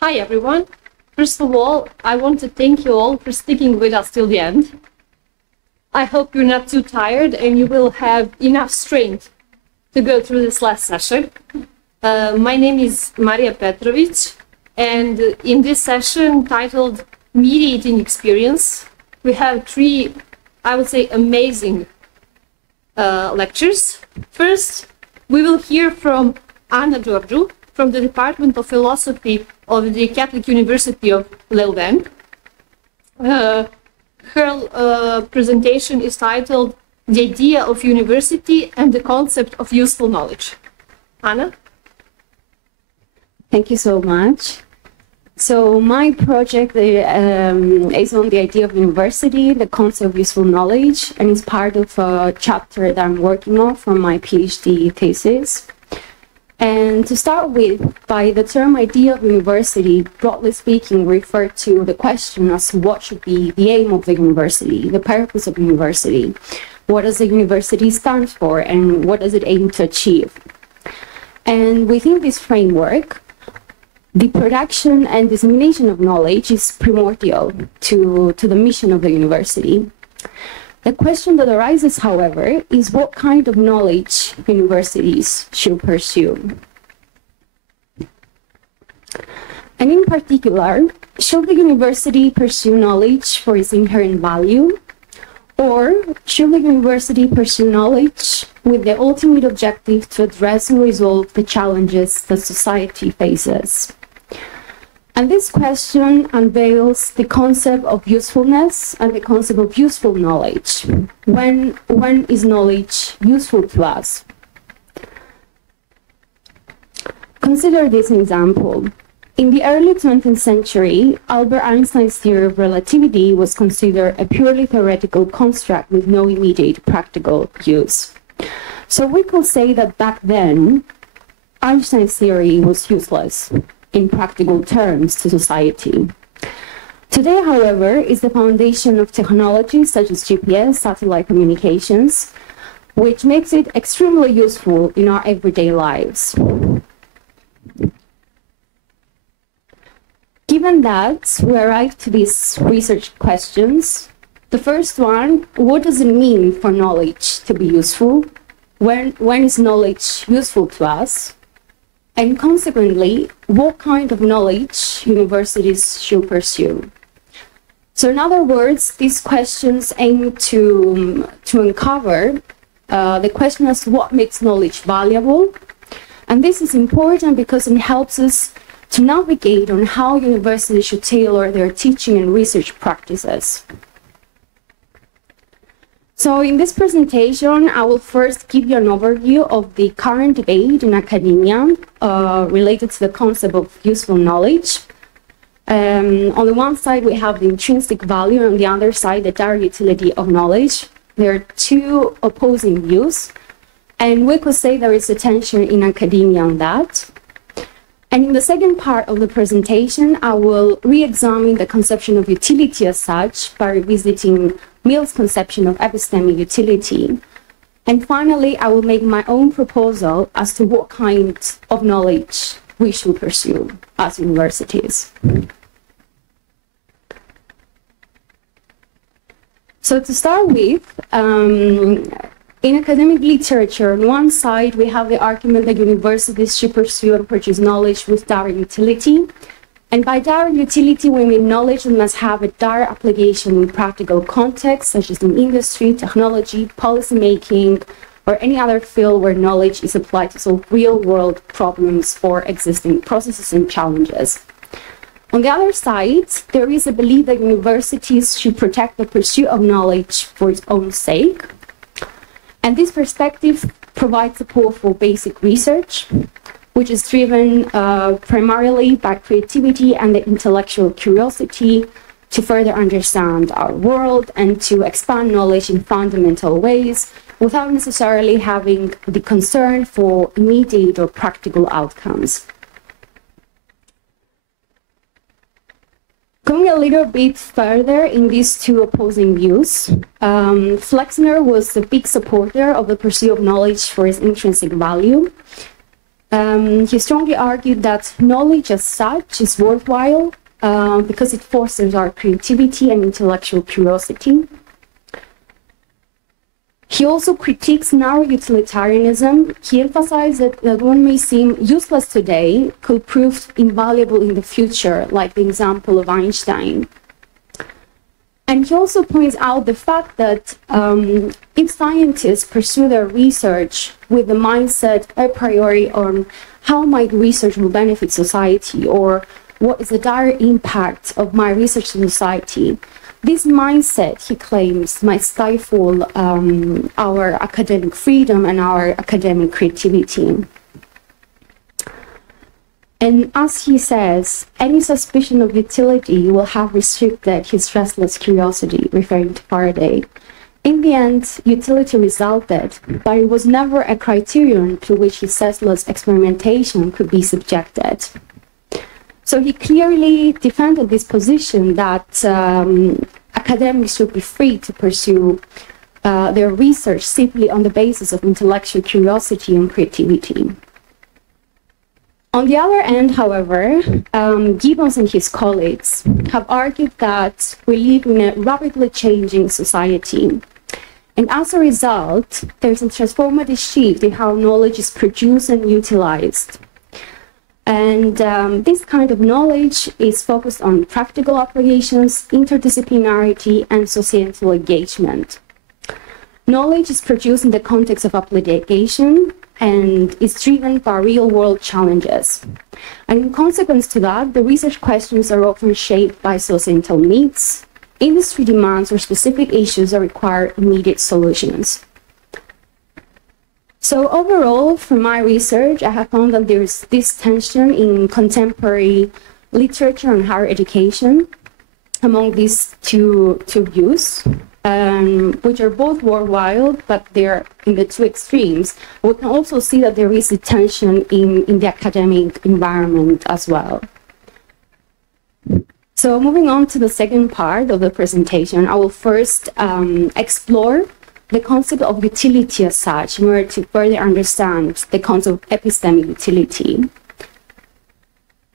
Hi everyone. First of all, I want to thank you all for sticking with us till the end. I hope you're not too tired and you will have enough strength to go through this last session. My name is Marija Petrović, and in this session titled Mediating Experience, we have three, I would say, amazing lectures. First, we will hear from Anna Georgiou from the Department of Philosophy of the Catholic University of Leuven. Her presentation is titled The Idea of University and the Concept of Useful Knowledge. Anna? Thank you so much. So my project is on the idea of university, the concept of useful knowledge, and is part of a chapter that I'm working on from my PhD thesis. And to start with, by the term idea of university, broadly speaking, refer to the question as to what should be the aim of the university, the purpose of university. What does the university stand for and what does it aim to achieve? And within this framework, the production and dissemination of knowledge is primordial to the mission of the university. The question that arises, however, is what kind of knowledge universities should pursue. And in particular, should the university pursue knowledge for its inherent value, or should the university pursue knowledge with the ultimate objective to address and resolve the challenges that society faces? And this question unveils the concept of usefulness and the concept of useful knowledge. When is knowledge useful to us? Consider this example. In the early 20th century, Albert Einstein's theory of relativity was considered a purely theoretical construct with no immediate practical use. So we could say that back then, Einstein's theory was useless in practical terms to society. Today, however, is the foundation of technologies such as GPS, satellite communications, which makes it extremely useful in our everyday lives. Given that, we arrive to these research questions. The first one, what does it mean for knowledge to be useful? When is knowledge useful to us? And consequently, what kind of knowledge universities should pursue? So in other words, these questions aim to uncover the question as to what makes knowledge valuable. And this is important because it helps us to navigate on how universities should tailor their teaching and research practices. So in this presentation, I will first give you an overview of the current debate in academia related to the concept of useful knowledge. On the one side, we have the intrinsic value, and on the other side, the direct utility of knowledge. There are two opposing views, and we could say there is a tension in academia on that. And in the second part of the presentation, I will re-examine the conception of utility as such by revisiting Mill's conception of epistemic utility. And finally, I will make my own proposal as to what kind of knowledge we should pursue as universities. So to start with, in academic literature, on one side, we have the argument that universities should pursue and produce knowledge with direct utility. And by direct utility, we mean knowledge that must have a direct application in practical contexts, such as in industry, technology, policymaking, or any other field where knowledge is applied to solve real-world problems or existing processes and challenges. On the other side, there is a belief that universities should protect the pursuit of knowledge for its own sake. And this perspective provides support for basic research, which is driven primarily by creativity and the intellectual curiosity to further understand our world and to expand knowledge in fundamental ways without necessarily having the concern for immediate or practical outcomes. Going a little bit further in these two opposing views, Flexner was a big supporter of the pursuit of knowledge for its intrinsic value. He strongly argued that knowledge as such is worthwhile because it fosters our creativity and intellectual curiosity. He also critiques narrow utilitarianism. He emphasized that what may seem useless today could prove invaluable in the future, like the example of Einstein. And he also points out the fact that if scientists pursue their research with the mindset a priori on how my research will benefit society or what is the direct impact of my research to society, this mindset, he claims, might stifle our academic freedom and our academic creativity. And as he says, any suspicion of utility will have restricted his restless curiosity, referring to Faraday. In the end, utility resulted, but it was never a criterion to which his ceaseless experimentation could be subjected. So he clearly defended this position that academics should be free to pursue their research simply on the basis of intellectual curiosity and creativity. On the other end, however, Gibbons and his colleagues have argued that we live in a rapidly changing society. And as a result, there's a transformative shift in how knowledge is produced and utilized. And this kind of knowledge is focused on practical applications, interdisciplinarity, and societal engagement. Knowledge is produced in the context of application and is driven by real-world challenges. And in consequence to that, the research questions are often shaped by societal needs, industry demands, or specific issues that require immediate solutions. So overall, from my research, I have found that there's this tension in contemporary literature on higher education among these two views, which are both worthwhile, but they're in the two extremes. We can also see that there is a tension in the academic environment as well. So moving on to the second part of the presentation, I will first explore the concept of utility as such in order to further understand the concept of epistemic utility.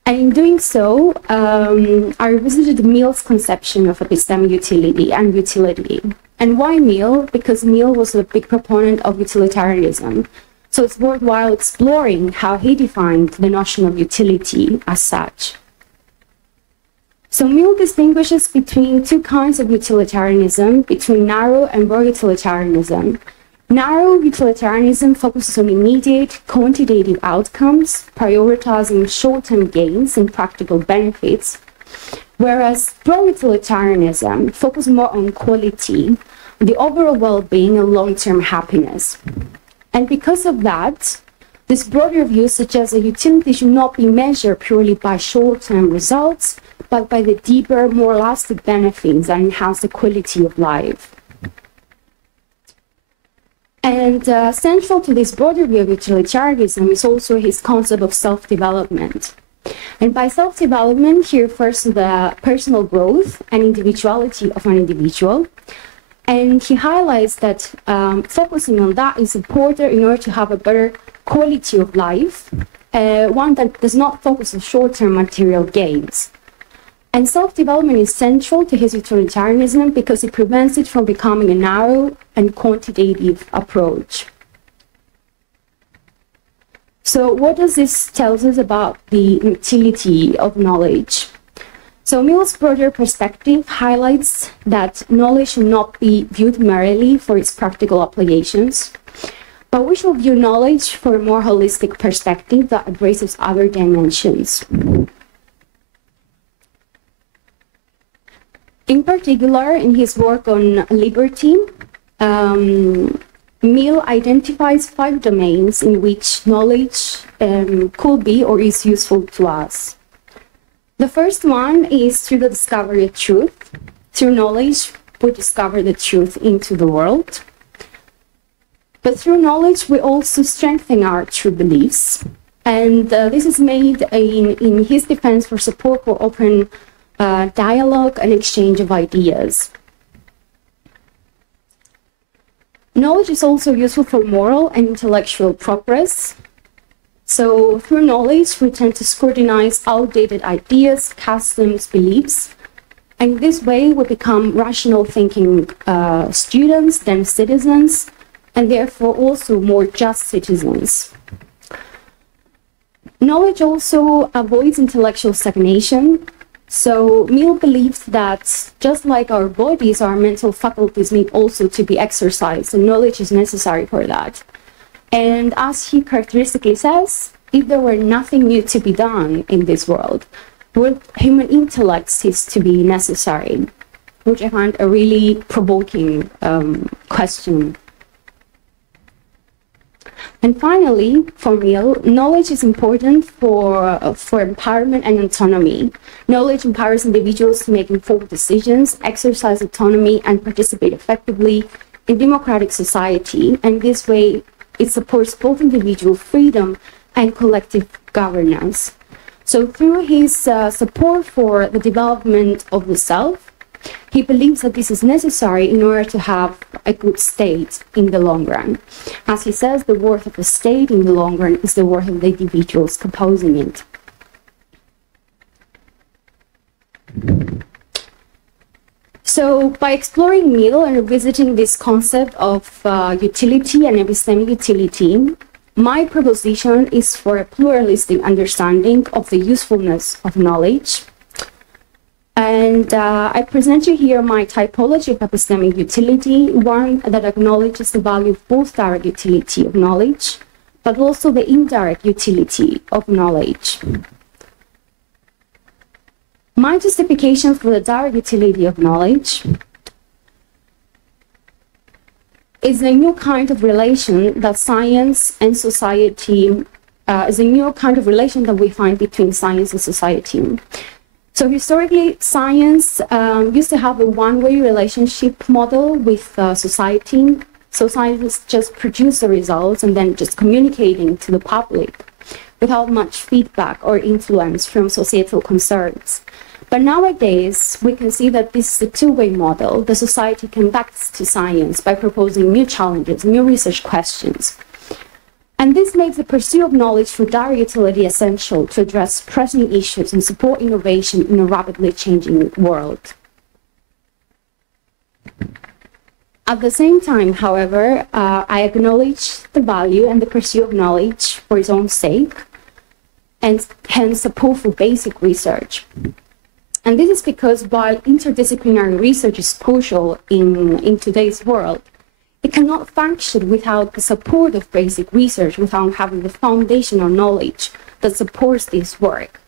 And in doing so, I revisited Mill's conception of epistemic utility and utility. And why Mill? Because Mill was a big proponent of utilitarianism. So it's worthwhile exploring how he defined the notion of utility as such. So Mill distinguishes between two kinds of utilitarianism, between narrow and broad utilitarianism. Narrow utilitarianism focuses on immediate quantitative outcomes, prioritizing short-term gains and practical benefits, whereas broad utilitarianism focuses more on quality, the overall well-being and long-term happiness. And because of that, this broader view suggests that utility should not be measured purely by short-term results, but by the deeper, more lasting benefits that enhance the quality of life. And central to this broader view of utilitarianism is also his concept of self-development. And by self-development, he refers to the personal growth and individuality of an individual. And he highlights that focusing on that is important in order to have a better quality of life, one that does not focus on short-term material gains. And self-development is central to his utilitarianism because it prevents it from becoming a narrow and quantitative approach. So what does this tell us about the utility of knowledge? So Mill's broader perspective highlights that knowledge should not be viewed merely for its practical applications, but we should view knowledge for a more holistic perspective that addresses other dimensions. In particular, in his work on liberty, Mill identifies 5 domains in which knowledge could be or is useful to us. The first one is through the discovery of truth. Through knowledge, we discover the truth into the world. But through knowledge, we also strengthen our true beliefs. And this is made in his defense for support for open dialogue and exchange of ideas. Knowledge is also useful for moral and intellectual progress. So through knowledge, we tend to scrutinize outdated ideas, customs, beliefs. And this way, we become rational thinking students, then citizens, and therefore also more just citizens. Knowledge also avoids intellectual stagnation. So Mill believes that just like our bodies, our mental faculties need also to be exercised, and knowledge is necessary for that. And as he characteristically says, if there were nothing new to be done in this world, would human intellect cease to be necessary? Which I find a really provoking question. And finally, for Mill, knowledge is important for empowerment and autonomy. Knowledge empowers individuals to make informed decisions, exercise autonomy, and participate effectively in democratic society. And this way, it supports both individual freedom and collective governance. So through his support for the development of the self, he believes that this is necessary in order to have a good state in the long run. As he says, the worth of the state in the long run is the worth of the individuals composing it. So by exploring Mill and revisiting this concept of utility and epistemic utility, my proposition is for a pluralistic understanding of the usefulness of knowledge. And I present you here my typology of epistemic utility, one that acknowledges the value of both direct utility of knowledge, but also the indirect utility of knowledge. My justification for the direct utility of knowledge is a new kind of relation that science and society, is a new kind of relation that we find between science and society. So historically, science used to have a one-way relationship model with society. So scientists just produce the results and then just communicating to the public without much feedback or influence from societal concerns. But nowadays, we can see that this is a two-way model. The society connects to science by proposing new challenges, new research questions. And this makes the pursuit of knowledge for direct utility essential to address pressing issues and support innovation in a rapidly changing world. At the same time, however, I acknowledge the value and the pursuit of knowledge for its own sake, and hence support for basic research. And this is because while interdisciplinary research is crucial in today's world, it cannot function without the support of basic research, without having the foundational knowledge that supports this work.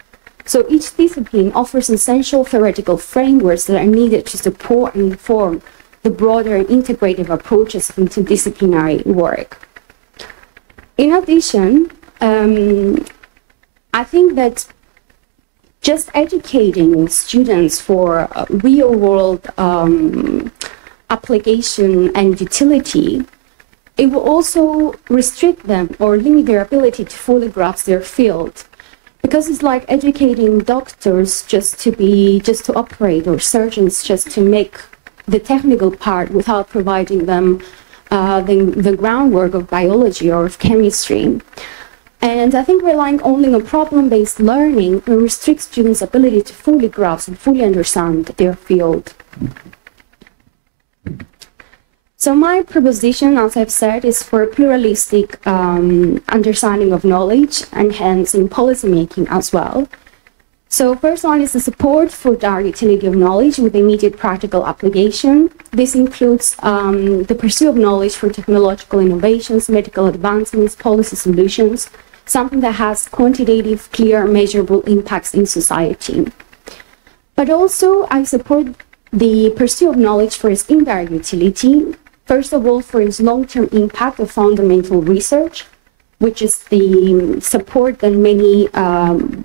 So each discipline offers essential theoretical frameworks that are needed to support and inform the broader and integrative approaches of interdisciplinary work. In addition, I think that just educating students for real-world application and utility, it will also restrict them or limit their ability to fully grasp their field. Because it's like educating doctors just to operate, or surgeons just to make the technical part without providing them the groundwork of biology or of chemistry. And I think relying only on problem-based learning will restrict students' ability to fully grasp and fully understand their field. So my proposition, as I've said, is for a pluralistic understanding of knowledge, and hence in policymaking as well. So first one is the support for direct utility of knowledge with immediate practical application. This includes the pursuit of knowledge for technological innovations, medical advancements, policy solutions, something that has quantitative, clear, measurable impacts in society. But also, I support the pursuit of knowledge for its indirect utility, first of all, for its long-term impact of fundamental research, which is the support that many,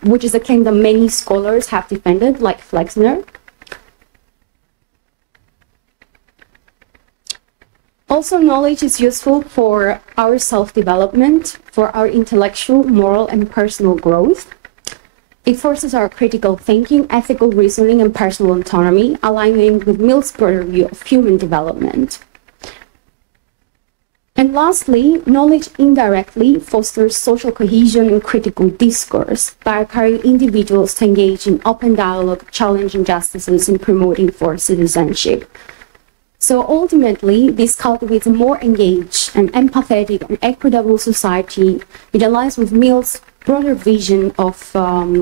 which is a claim that many scholars have defended, like Flexner. Also, knowledge is useful for our self-development, for our intellectual, moral, and personal growth. It forces our critical thinking, ethical reasoning, and personal autonomy, aligning with Mill's broader view of human development. And lastly, knowledge indirectly fosters social cohesion and critical discourse by encouraging individuals to engage in open dialogue, challenging injustices, and promoting for citizenship. So ultimately, this cultivates a more engaged and empathetic and equitable society. It aligns with Mill's broader vision of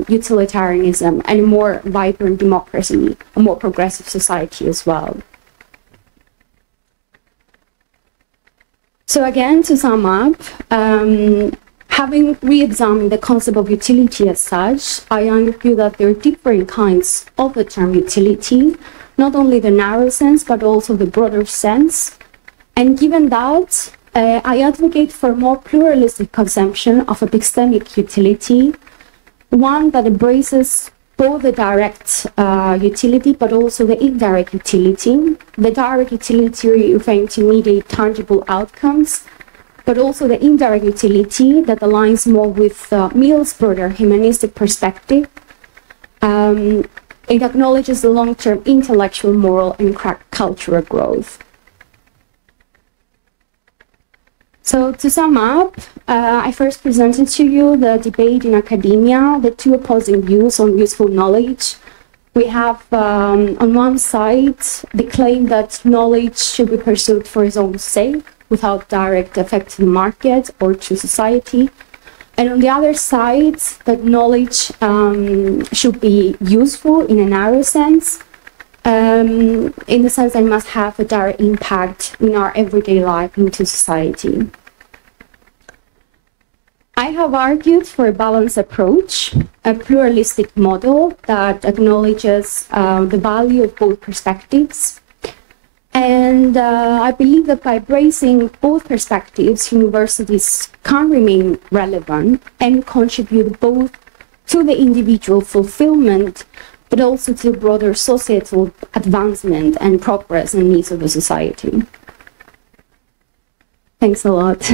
utilitarianism and a more vibrant democracy, a more progressive society as well. So again, to sum up, having re-examined the concept of utility as such, I argue that there are different kinds of the term utility, not only the narrow sense, but also the broader sense. And given that, I advocate for a more pluralistic conception of epistemic utility, one that embraces both the direct utility, but also the indirect utility. The direct utility referring to immediate tangible outcomes, but also the indirect utility that aligns more with Mill's broader humanistic perspective. It acknowledges the long-term intellectual, moral, and cultural growth. So to sum up, I first presented to you the debate in academia, the two opposing views on useful knowledge. We have on one side the claim that knowledge should be pursued for its own sake, without direct effect to the market or to society. And on the other side, that knowledge should be useful in a narrow sense, in the sense that it must have a direct impact in our everyday life into society. I have argued for a balanced approach, a pluralistic model that acknowledges the value of both perspectives. And I believe that by embracing both perspectives, universities can remain relevant and contribute both to the individual fulfillment, but also to broader societal advancement and progress and needs of the society. Thanks a lot.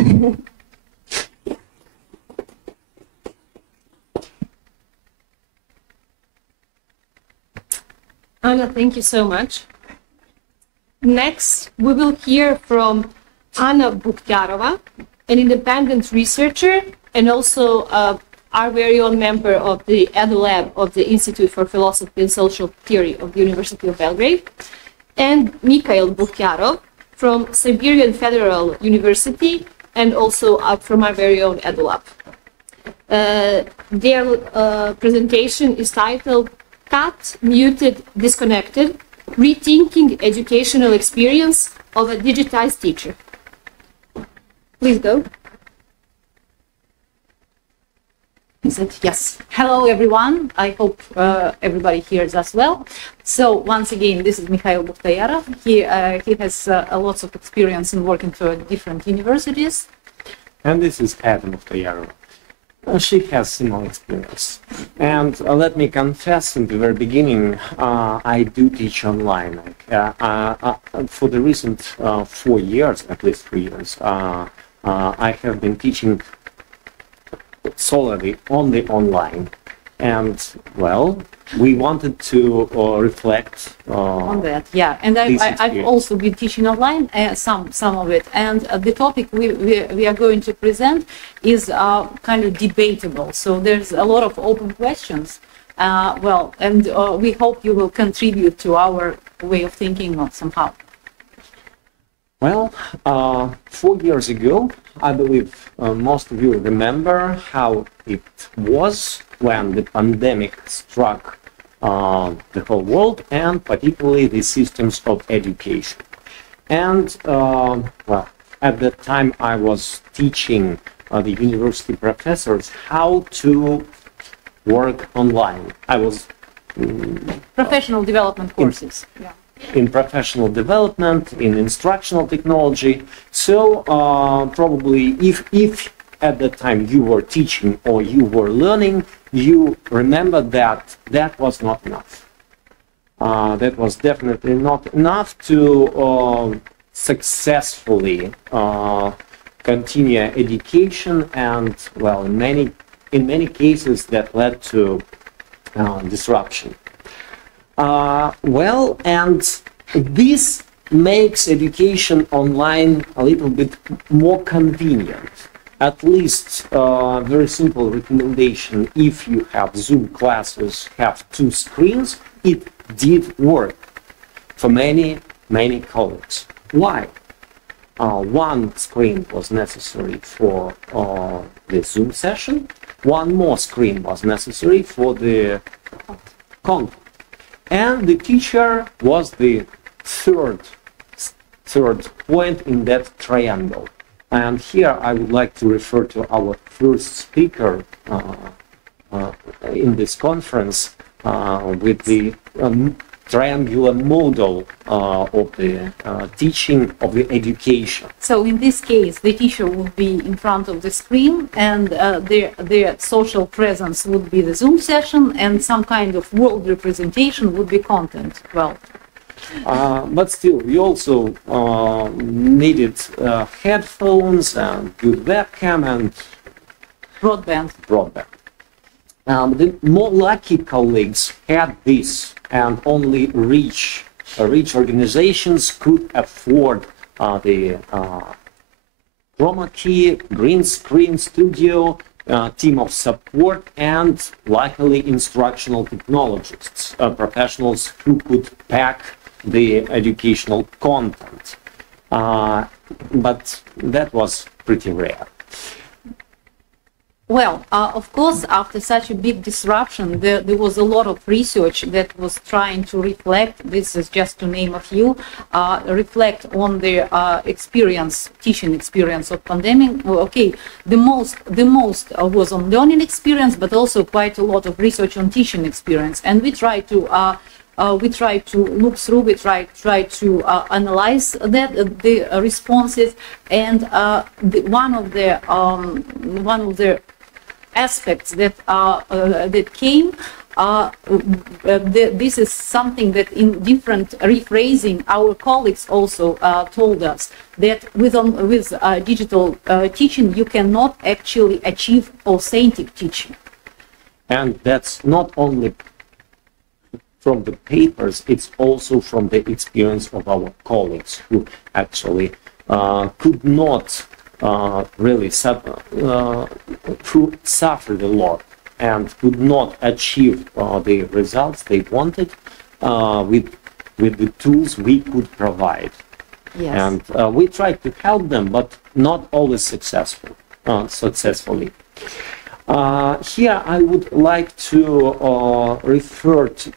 Anna, thank you so much. Next, we will hear from Anna Bukhtoyarova, an independent researcher and also our very own member of the EduLab of the Institute for Philosophy and Social Theory of the University of Belgrade, and Mikhail Bukhtoyarov from Siberian Federal University and also from our very own EduLab. Their presentation is titled Cut, Muted, Disconnected, Rethinking Educational Experience of a Digitized Teacher. Please go. Is it? Yes. Hello, everyone. I hope everybody hears us well. So once again, this is Mikhail Bukhtoyarov. He has lots of experience in working for different universities. And this is Adam Bukhtoyarov. She has similar experience. And let me confess, in the very beginning, I do teach online. For the recent 4 years, at least 3 years, I have been teaching solely only online. And, well, we wanted to reflect on that, yeah. And I've also been teaching online, some of it. And the topic we are going to present is kind of debatable. So there's a lot of open questions. And we hope you will contribute to our way of thinking somehow. Well, 4 years ago, I believe most of you remember how it was when the pandemic struck the whole world, and particularly the systems of education. And, well, at that time I was teaching the university professors how to work online. I was... professional development courses. In professional development, in instructional technology. So probably if at that time you were teaching or you were learning, you remember that that was not enough. That was definitely not enough to successfully continue education, and well, in many cases that led to disruption. Well, and this makes education online a little bit more convenient. At least very simple recommendation, if you have Zoom classes, have 2 screens, it did work for many colleagues. Why? One screen was necessary for the Zoom session, one more screen was necessary for the content, and the teacher was the third point in that triangle. And here I would like to refer to our first speaker in this conference with the triangular model of the teaching of the education. So in this case, the teacher would be in front of the screen, and their social presence would be the Zoom session, and some kind of world representation would be content. Well, but still, we also needed headphones and good webcam and broadband. The more lucky colleagues had this, and only rich organizations could afford the chroma key, green screen studio, team of support, and luckily instructional technologists, professionals who could pack the educational content. But that was pretty rare. Well, of course, after such a big disruption, there was a lot of research that was trying to reflect, this is just to name a few, reflect on the teaching experience of pandemic. Okay, the most was on learning experience, but also quite a lot of research on teaching experience. And we try to look through, we try to analyze the responses, and one of the aspects that came. This is something that, in different rephrasing, our colleagues also told us that with digital teaching, you cannot actually achieve authentic teaching. And that's not only from the papers, it's also from the experience of our colleagues who actually could not really suffered a lot and could not achieve the results they wanted with the tools we could provide. Yes. And we tried to help them, but not always successfully. Here I would like to refer to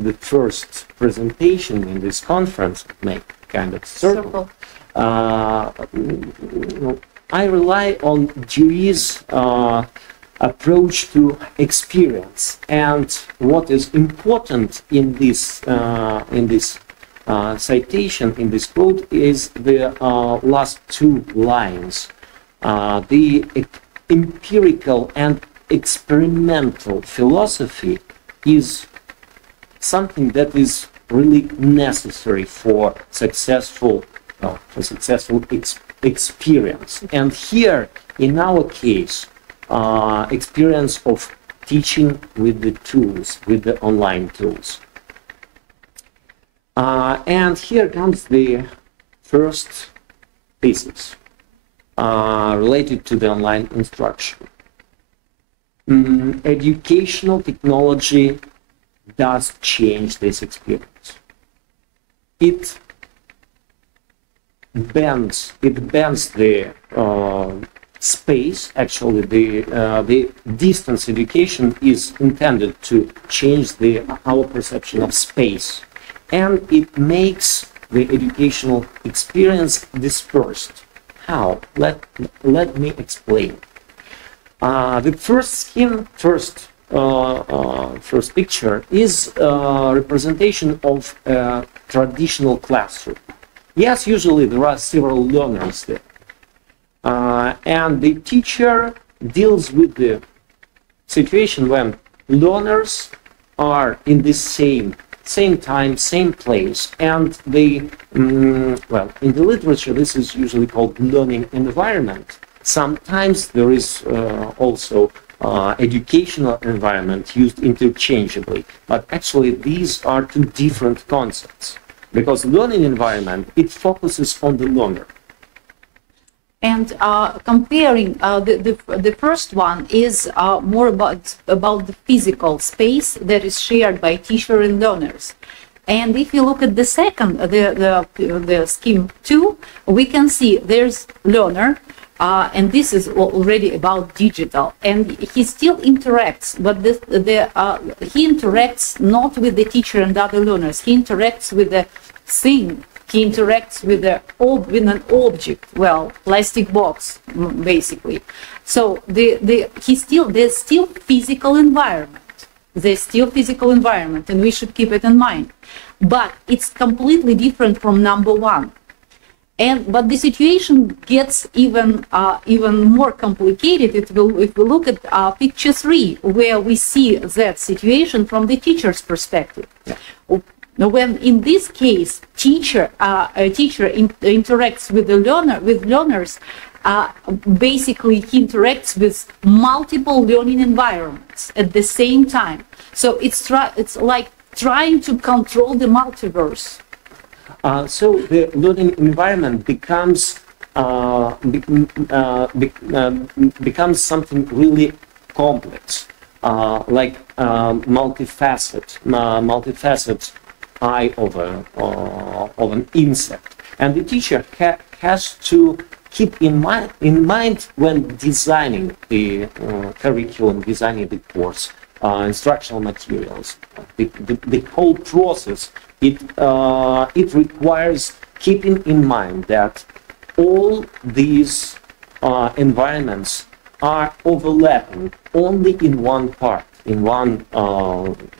the first presentation in this conference, make kind of circle. I rely on Dewey's approach to experience, and what is important in this citation, in this quote, is the last 2 lines. The empirical and experimental philosophy is something that is really necessary for successful experience. And here, in our case, experience of teaching with the tools, with the online tools. And here comes the first thesis related to the online instruction. Educational technology does change this experience. It bends the space. Actually, the distance education is intended to change our perception of space, and it makes the educational experience dispersed. How? Let me explain. The first picture is a representation of a traditional classroom. Yes, usually there are several learners there. And the teacher deals with the situation when learners are in the same time, same place, and they, well, in the literature, this is usually called learning environment. Sometimes there is also educational environment used interchangeably, but actually these are 2 different concepts. because learning environment, it focuses on the learner. And comparing the first one is more about the physical space that is shared by teacher and learners. And if you look at the second, the scheme 2, we can see there's learner, and this is already about digital, and he still interacts, but he interacts not with the teacher and other learners. He interacts with the thing. He interacts with an object, well, plastic box, basically. So there's still physical environment. There's still physical environment, and we should keep it in mind. But it's completely different from number 1. But the situation gets even more complicated if we look at picture 3, where we see that situation from the teacher's perspective. Yeah. When in this case, a teacher interacts with the learners, basically he interacts with multiple learning environments at the same time. So it's like trying to control the multiverse. So the learning environment becomes something really complex, like multifaceted eye of an insect, and the teacher has to keep in mind when designing the curriculum, designing the course, instructional materials, the whole process. It requires keeping in mind that all these environments are overlapping only in one part, in one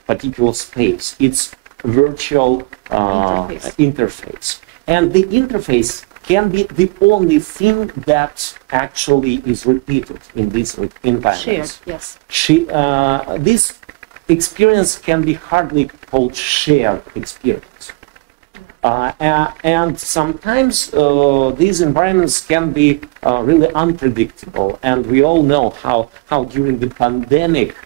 particular space. It's virtual interface. And the interface can be the only thing that actually is repeated in these environments. Shared, yes. This experience can be hardly called shared experience. And sometimes these environments can be really unpredictable. And we all know how during the pandemic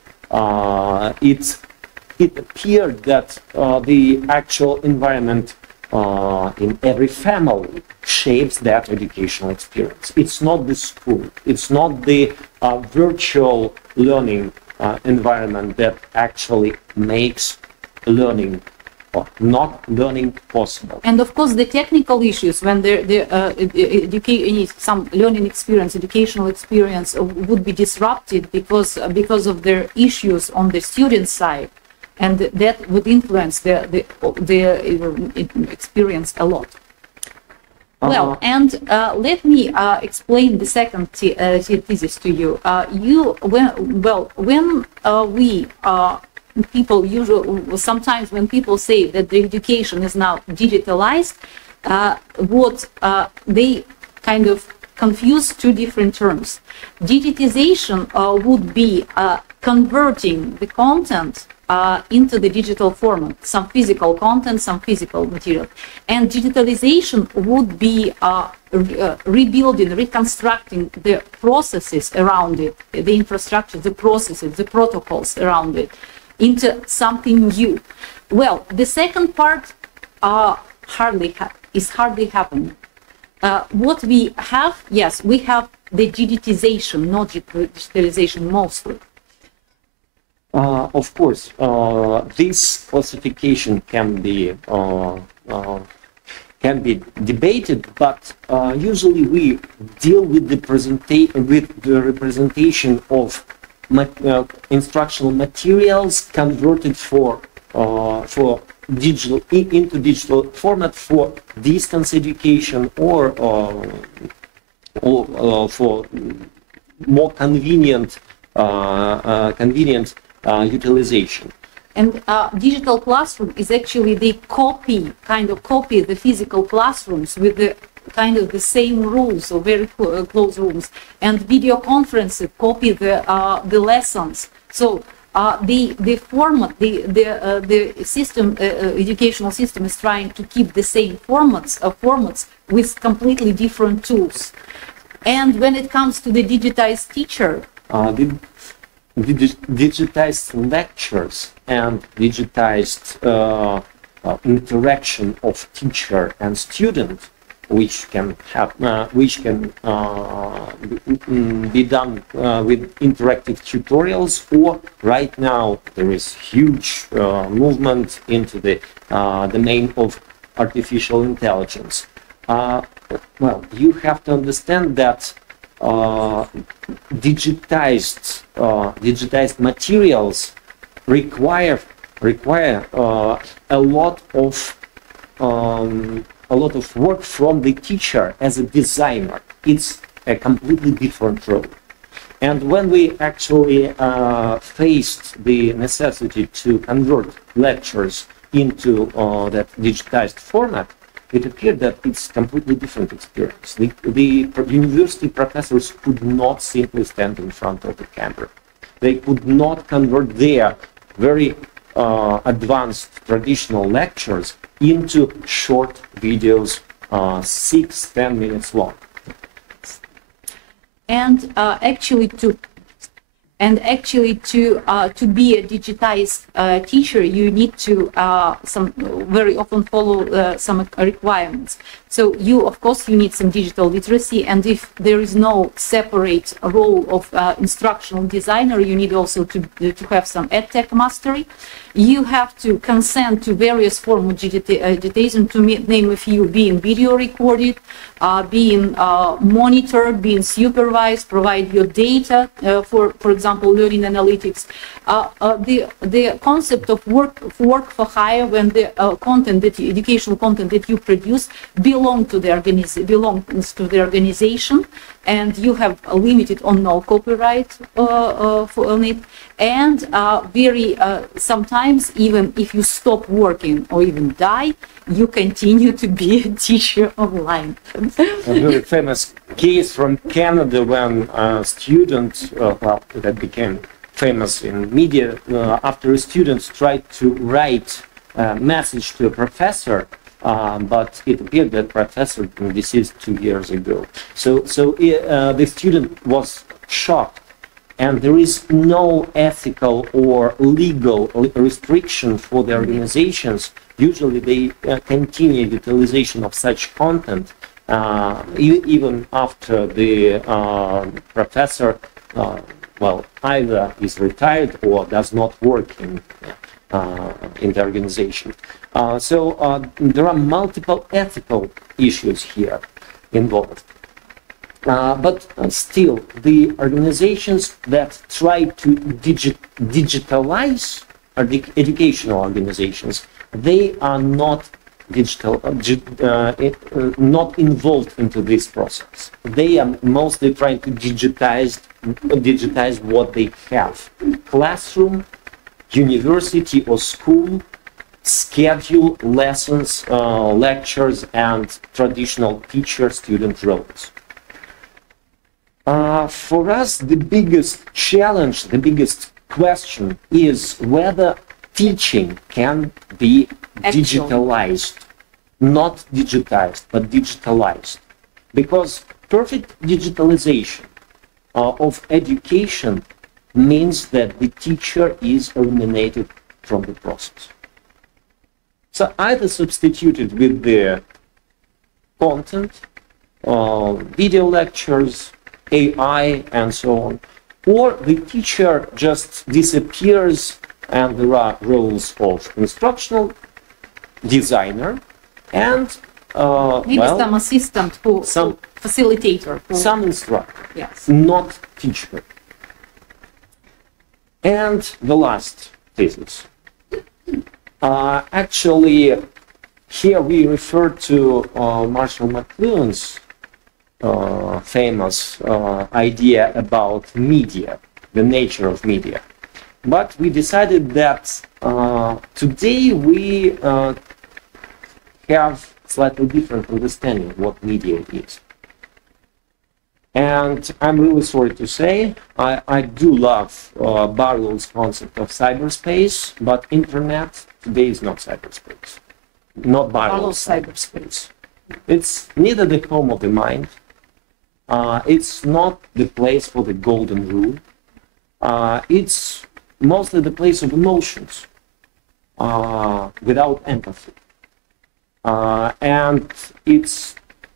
it appeared that the actual environment in every family shapes that educational experience. It's not the school, it's not the virtual learning environment that actually makes learning or not learning possible. And of course, the technical issues when some learning experience, educational experience would be disrupted because of their issues on the student side, and that would influence the experience a lot. Well, and let me explain the second thesis to you. Sometimes when people say that the education is now digitalized, what they kind of confuse two different terms. Digitization would be converting the content into the digital format, some physical content, some physical material. And digitalization would be rebuilding, reconstructing the processes around it, the infrastructure, the processes, the protocols around it, into something new. Well, the second part is hardly happening. What we have, yes, we have the digitization, not digitalization mostly. Of course, this classification can be debated, but usually we deal with the representation of instructional materials converted into digital format for distance education or for more convenient utilization. And digital classroom is actually the copy the physical classrooms with the kind of the same rules or very close rules. And video conferences copy the lessons. So the format, the system, educational system is trying to keep the same formats with completely different tools. And when it comes to the digitized teacher, digitized lectures and digitized interaction of teacher and student, which can be done with interactive tutorials, or right now there is huge movement into the domain of artificial intelligence. Well, you have to understand that digitized materials require a lot of work from the teacher as a designer. It's a completely different role. And when we actually faced the necessity to convert lectures into that digitized format, it appeared that it's a completely different experience. The university professors could not simply stand in front of the camera. They could not convert their very advanced traditional lectures into short videos, 6-10 minutes long. And actually to be a digitized teacher, you need to very often follow some requirements. So of course you need some digital literacy, and if there is no separate role of instructional designer, you need also to have some edtech mastery. You have to consent to various forms of digitization, to name a few: being video recorded, being monitored, being supervised, provide your data, for example, learning analytics. The concept of work for hire, when the educational content that you produce belongs to the organization, and you have a limited or no copyright on it, and sometimes even if you stop working or even die, you continue to be a teacher online. A very famous case from Canada when a student, that became famous in media, after a student tried to write a message to a professor, but it appeared that professor deceased 2 years ago. So the student was shocked, and there is no ethical or legal restriction for the organizations. Usually they continue utilization of such content even after the professor either is retired or does not work in the organization. So there are multiple ethical issues here involved. But still, the organizations that try to digitalize are the educational organizations. They are not not involved into this process. They are mostly trying to digitize what they have: classroom, university or school, schedule, lessons, lectures, and traditional teacher-student roles. For us, the biggest challenge, the biggest question is whether teaching can be digitalized, not digitized, but digitalized. Because perfect digitalization of education means that the teacher is eliminated from the process. So either substituted with the content, video lectures, AI, and so on, or the teacher just disappears and there are roles of instructional designer and maybe some assistant, some facilitator, some instructor, yes, not teacher. And the last thesis. Actually, here we refer to Marshall McLuhan's famous idea about media, the nature of media. But we decided that today we have slightly different understanding of what media is. And I'm really sorry to say, I do love Barlow's concept of cyberspace, but internet today is not cyberspace. Not Barlow's cyberspace. It's neither the home of the mind, it's not the place for the golden rule, it's mostly the place of emotions. without empathy. And it's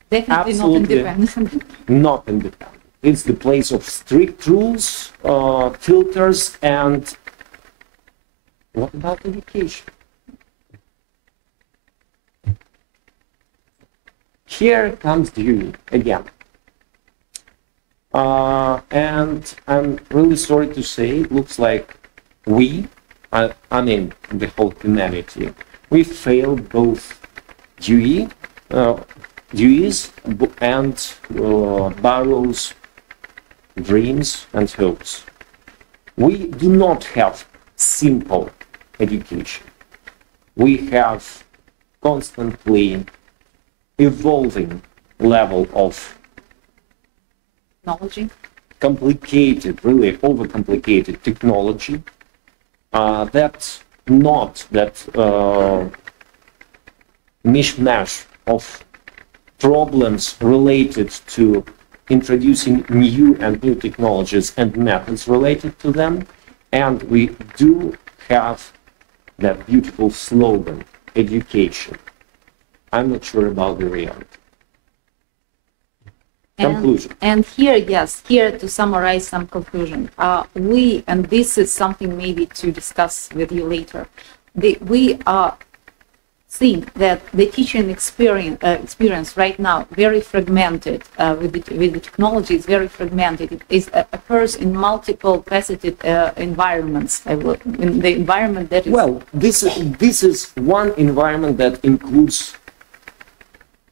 Definitely absolutely not independent. not independent. It's the place of strict rules, filters, and what about education? Here comes Georgiou again. And I'm really sorry to say, it looks like I mean the whole humanity, we failed both Georgiou and Barrow's dreams and hopes. We do not have simple education. We have constantly evolving level of Technology. complicated, really overcomplicated technology that mishmash of problems related to introducing new technologies and methods related to them. And we do have that beautiful slogan, education. I'm not sure about the reality. Conclusion. And here, yes, here to summarize some conclusion, and this is something maybe to discuss with you later, we think that the teaching experience right now very fragmented with the technology is very fragmented. It occurs in multiple faceted environments. In the environment that is well, this is one environment that includes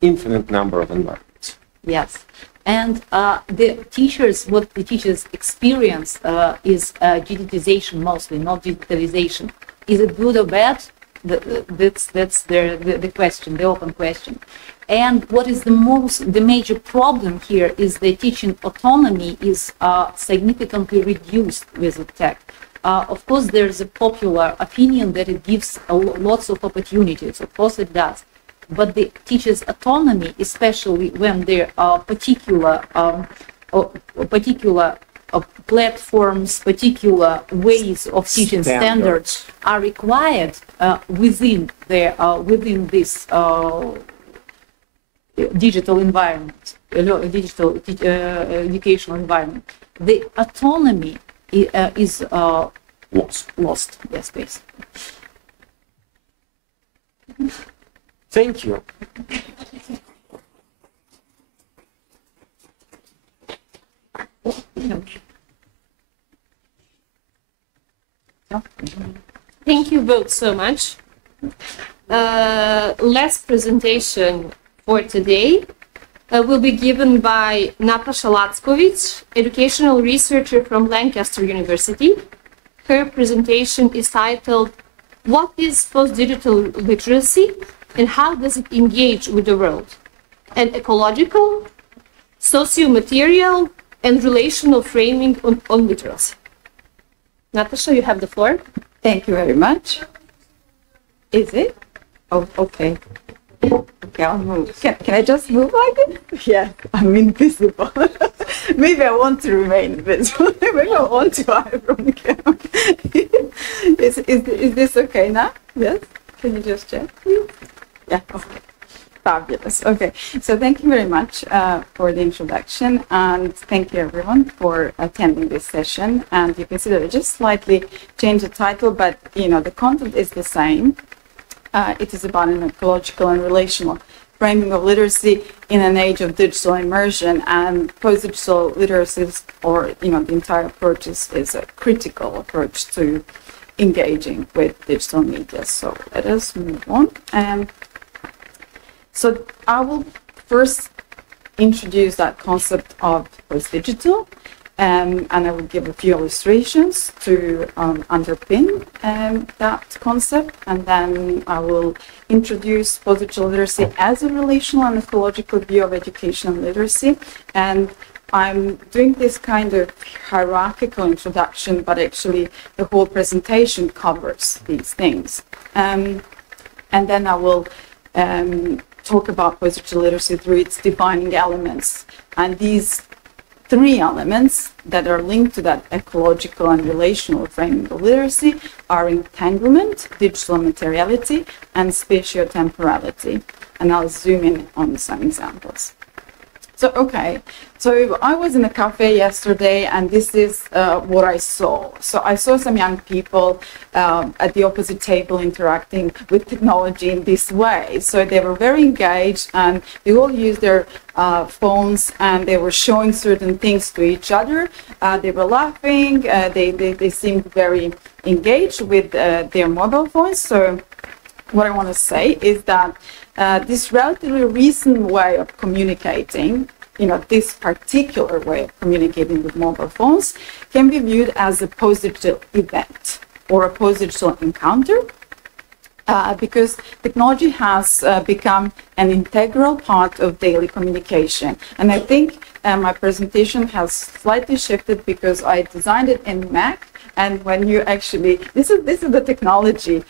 infinite number of environments. Yes. And what the teachers experience is digitization mostly, not digitalization. Is it good or bad? That's the question, the open question. And what is the major problem here is the teaching autonomy is significantly reduced with the tech. Of course, there's a popular opinion that it gives lots of opportunities. Of course, it does. But the teacher's autonomy, especially when there are particular platforms, particular ways of teaching standards are required within this digital environment, digital educational environment. The autonomy is lost. Yes, please. Thank you. Thank you both so much. Last presentation for today will be given by Nataša Lacković, educational researcher from Lancaster University. Her presentation is titled, "What is post-digital literacy and how does it engage with the world? An ecological, socio-material, and relational framing on literacy." Nataša, you have the floor. Thank you very much. Is it? Oh, okay. Okay, I'll move. Can I just move like this? Yeah, I'm invisible. Maybe I want to remain invisible. Maybe I want to hide from the camera. Is this okay now? Yes? Can you just check? Yeah, okay. Fabulous. Okay, so thank you very much for the introduction, and thank you everyone for attending this session. And you can see that I just slightly changed the title, but the content is the same. It is about an ecological and relational framing of literacy in an age of digital immersion, and post-digital literacy, or the entire approach is a critical approach to engaging with digital media. So let us move on. So I will first introduce that concept of post-digital, and I will give a few illustrations to underpin that concept, and then I will introduce post-digital literacy as a relational and ecological view of education and literacy. And I'm doing this kind of hierarchical introduction, but actually the whole presentation covers these things. And then I will talk about post-digital literacy through its defining elements. And these three elements that are linked to that ecological and relational framing of literacy are entanglement, digital materiality, and spatiotemporality. And I'll zoom in on some examples. So, okay, so I was in a cafe yesterday, and this is what I saw. So I saw some young people at the opposite table interacting with technology in this way. So they were very engaged, and they all used their phones, and they were showing certain things to each other. They were laughing. They seemed very engaged with their mobile phones. So what I want to say is that this relatively recent way of communicating, this particular way of communicating with mobile phones can be viewed as a post-digital event or a post-digital encounter because technology has become an integral part of daily communication. And I think my presentation has slightly shifted because I designed it in Mac. And when you actually, this is the technology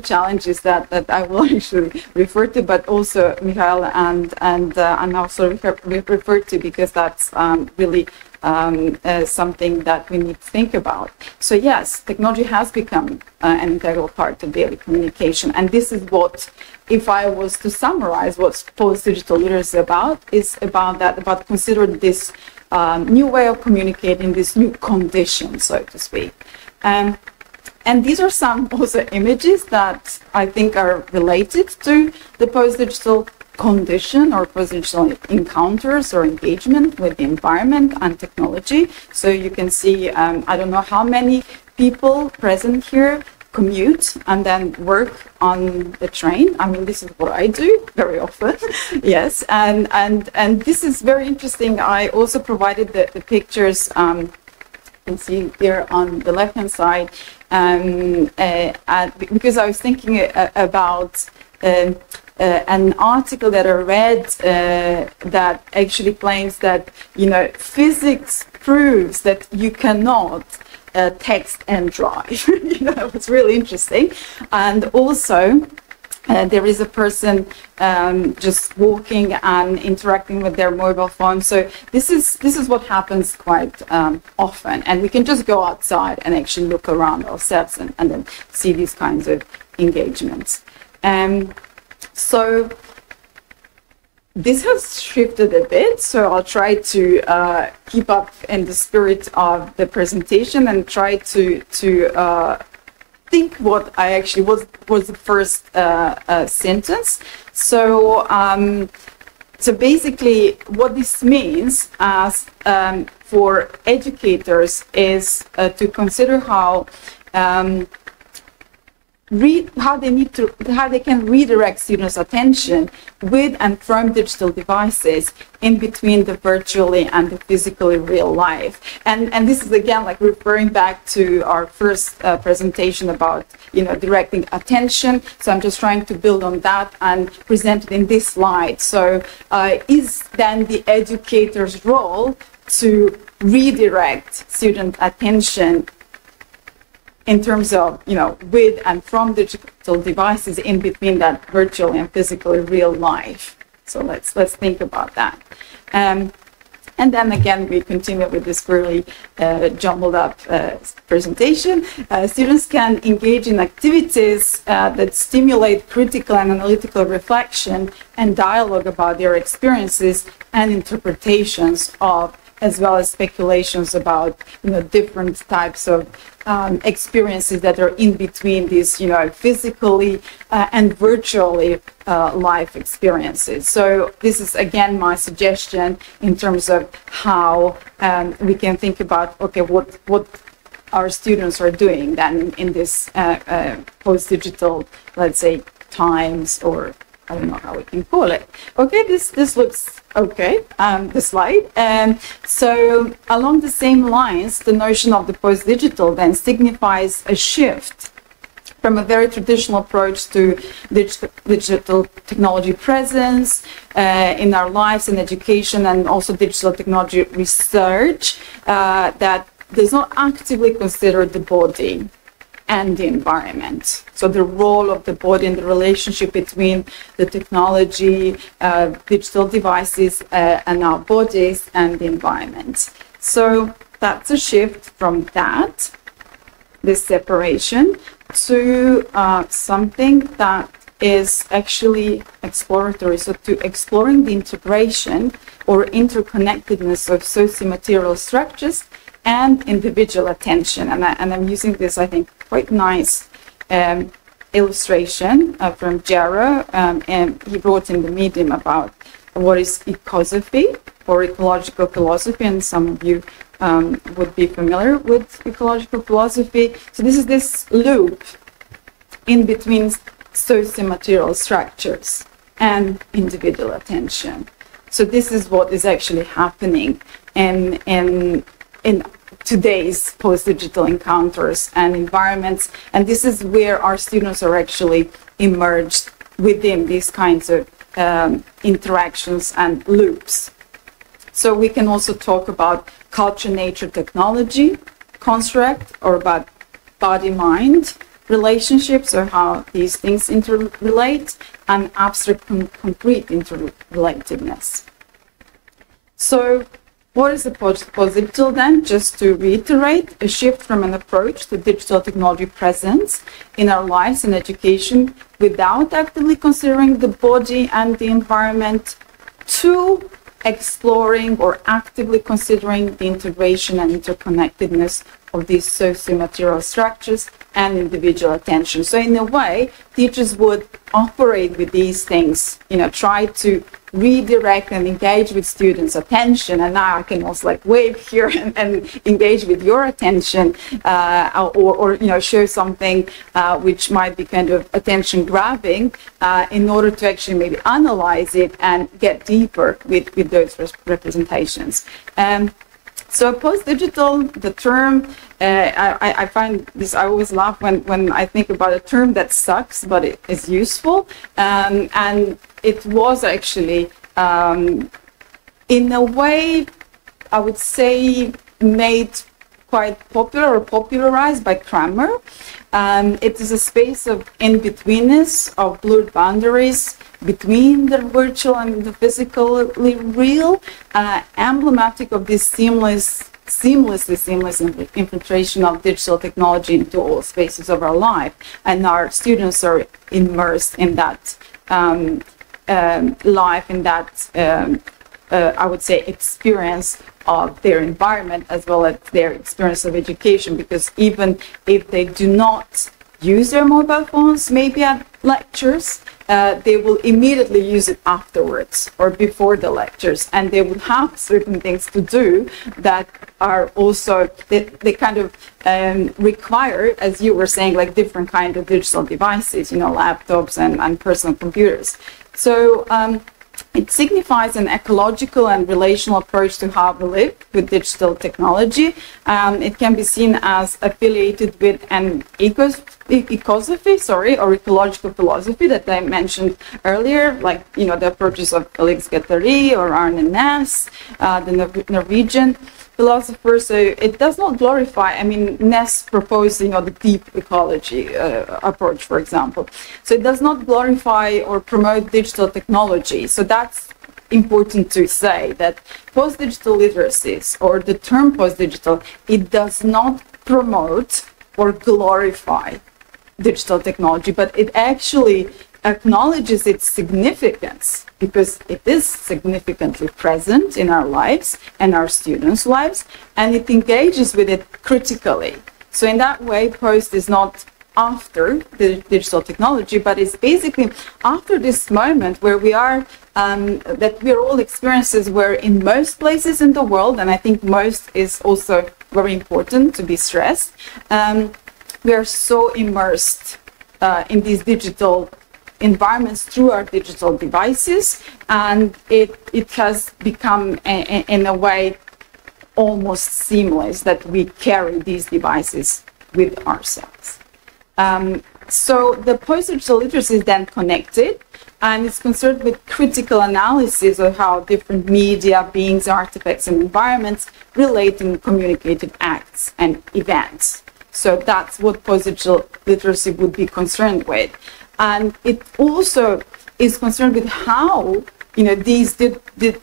challenges that I will actually refer to, but also Mikhail and also refer to because that's really something that we need to think about. So yes, technology has become an integral part of daily communication, and this is what, if I was to summarize what post-digital literacy is about considering this new way of communicating, this new condition, so to speak. And these are some also images that I think are related to the post-digital condition or post-digital encounters or engagement with the environment and technology. So you can see, I don't know how many people present here commute and then work on the train. I mean, this is what I do very often. Yes, and this is very interesting. I also provided the pictures. You can see here on the left-hand side, because I was thinking about an article that I read that actually claims that physics proves that you cannot text and drive. It was really interesting. And also there is a person just walking and interacting with their mobile phone. So this is what happens quite often, and we can just go outside and actually look around ourselves and then see these kinds of engagements. So this has shifted a bit, so I'll try to keep up in the spirit of the presentation and try to think what I actually was the first sentence. So so basically, what this means as for educators is to consider how they can redirect students' attention with and from digital devices in between the virtually and the physically real life. And this is again like referring back to our first presentation about directing attention. So I'm just trying to build on that and present it in this slide. So is then the educator's role to redirect student attention in terms of, with and from digital devices in between that virtual and physically real life. So let's think about that. And then again, we continue with this really jumbled up presentation. Students can engage in activities that stimulate critical and analytical reflection and dialogue about their experiences and interpretations of, as well as speculations about different types of experiences that are in between these physically and virtually life experiences. So this is again my suggestion in terms of how we can think about what our students are doing then in this post-digital, let's say, times, or I don't know how we can call it. Okay, this looks okay, the slide. So along the same lines, the notion of the post-digital then signifies a shift from a very traditional approach to digital technology presence in our lives and education, and also digital technology research that does not actively consider the body and the environment. So the role of the body and the relationship between the technology, digital devices, and our bodies and the environment. So that's a shift from that, this separation, to something that is actually exploratory. So to exploring the integration or interconnectedness of socio-material structures and individual attention. And I'm using this, I think, quite nice illustration from Georgiou, and he wrote in the Medium about what is ecosophy or ecological philosophy, and some of you would be familiar with ecological philosophy. So this is this loop in between socio-material structures and individual attention. So this is what is actually happening in today's post-digital encounters and environments. And this is where our students are actually immersed within these kinds of interactions and loops. So we can also talk about culture, nature, technology construct, or about body-mind relationships, or how these things interrelate, and abstract concrete interrelatedness. So what is the post-digital then? Just to reiterate, a shift from an approach to digital technology presence in our lives and education without actively considering the body and the environment, to exploring or actively considering the integration and interconnectedness of these socio-material structures and individual attention. So in a way, teachers would operate with these things, try to redirect and engage with students' attention. And now I can also like wave here and engage with your attention, or show something which might be kind of attention grabbing, in order to actually maybe analyze it and get deeper with those representations. So post-digital, the term, I find this, I always laugh when I think about a term that sucks, but it is useful. And it was actually, in a way, I would say, made quite popular or popularized by Kramer. It is a space of in-betweenness, of blurred boundaries between the virtual and the physically real, emblematic of this seamless infiltration of digital technology into all spaces of our life. And our students are immersed in that life, in that, I would say, experience of their environment, as well as their experience of education, because even if they do not use their mobile phones, maybe at lectures, they will immediately use it afterwards or before the lectures, and they would have certain things to do that are also, they kind of require, as you were saying, like different kind of digital devices, laptops and personal computers. So it signifies an ecological and relational approach to how we live with digital technology. It can be seen as affiliated with an ecosophy, or ecological philosophy that I mentioned earlier, like the approaches of Felix Guattari or Arne Næss, the Norwegian philosopher. So it does not glorify, Næss proposed, the deep ecology approach, for example. So it does not glorify or promote digital technology. So that's important to say, that post-digital literacies, or the term post-digital, it does not promote or glorify digital technology, but it actually acknowledges its significance, because it is significantly present in our lives and our students' lives, and it engages with it critically. So in that way, post is not after the digital technology, but it's basically after this moment where we are, that we are all experiences where in most places in the world, and I think most is also very important to be stressed, we are so immersed in these digital environments through our digital devices, and it has become in a way almost seamless that we carry these devices with ourselves. So the post-digital literacy is then connected, and it's concerned with critical analysis of how different media, beings, artifacts, and environments relate in communicated acts and events. So that's what post-digital literacy would be concerned with. And it also is concerned with how, you know, these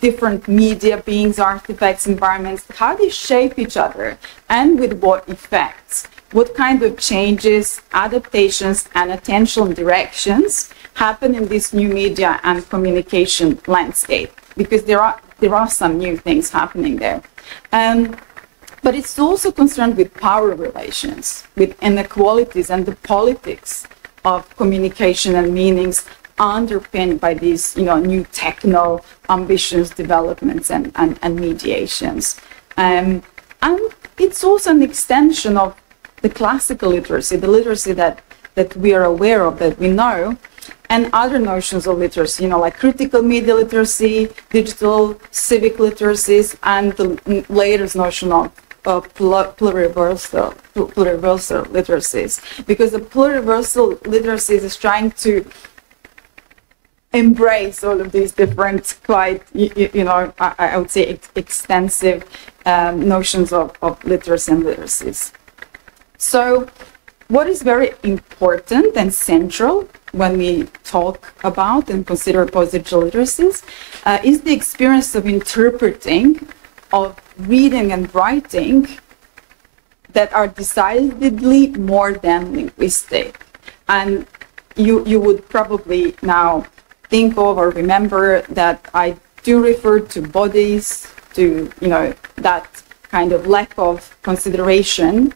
different media, beings, artifacts, environments, how they shape each other and with what effects, what kind of changes, adaptations, and attentional directions happen in this new media and communication landscape, because there are some new things happening there. But it's also concerned with power relations, with inequalities and the politics of communication and meanings underpinned by these, you know, new techno ambitions, developments, and mediations. And it's also an extension of the classical literacy, the literacy that we are aware of, that we know, and other notions of literacy, you know, like critical media literacy, digital civic literacies, and the latest notion of pluriversal literacies, because the pluriversal literacies is trying to embrace all of these different, quite, you know, I would say extensive notions of literacy and literacies. So what is very important and central when we talk about and consider post-digital literacies is the experience of interpreting, of reading and writing that are decidedly more than linguistic. And you would probably now think of or remember that I do refer to bodies, to, you know, that kind of lack of consideration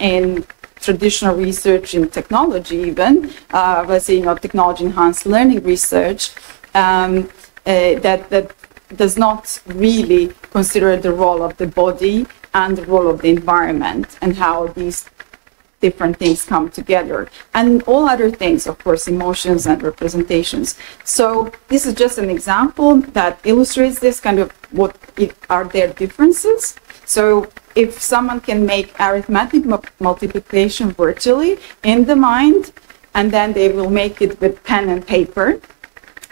in traditional research in technology, even, let's say, you know, technology-enhanced learning research, that does not really consider the role of the body and the role of the environment and how these different things come together, and all other things, of course, emotions and representations. So this is just an example that illustrates this kind of what are their differences. So if someone can make arithmetic multiplication virtually in the mind, and then they will make it with pen and paper,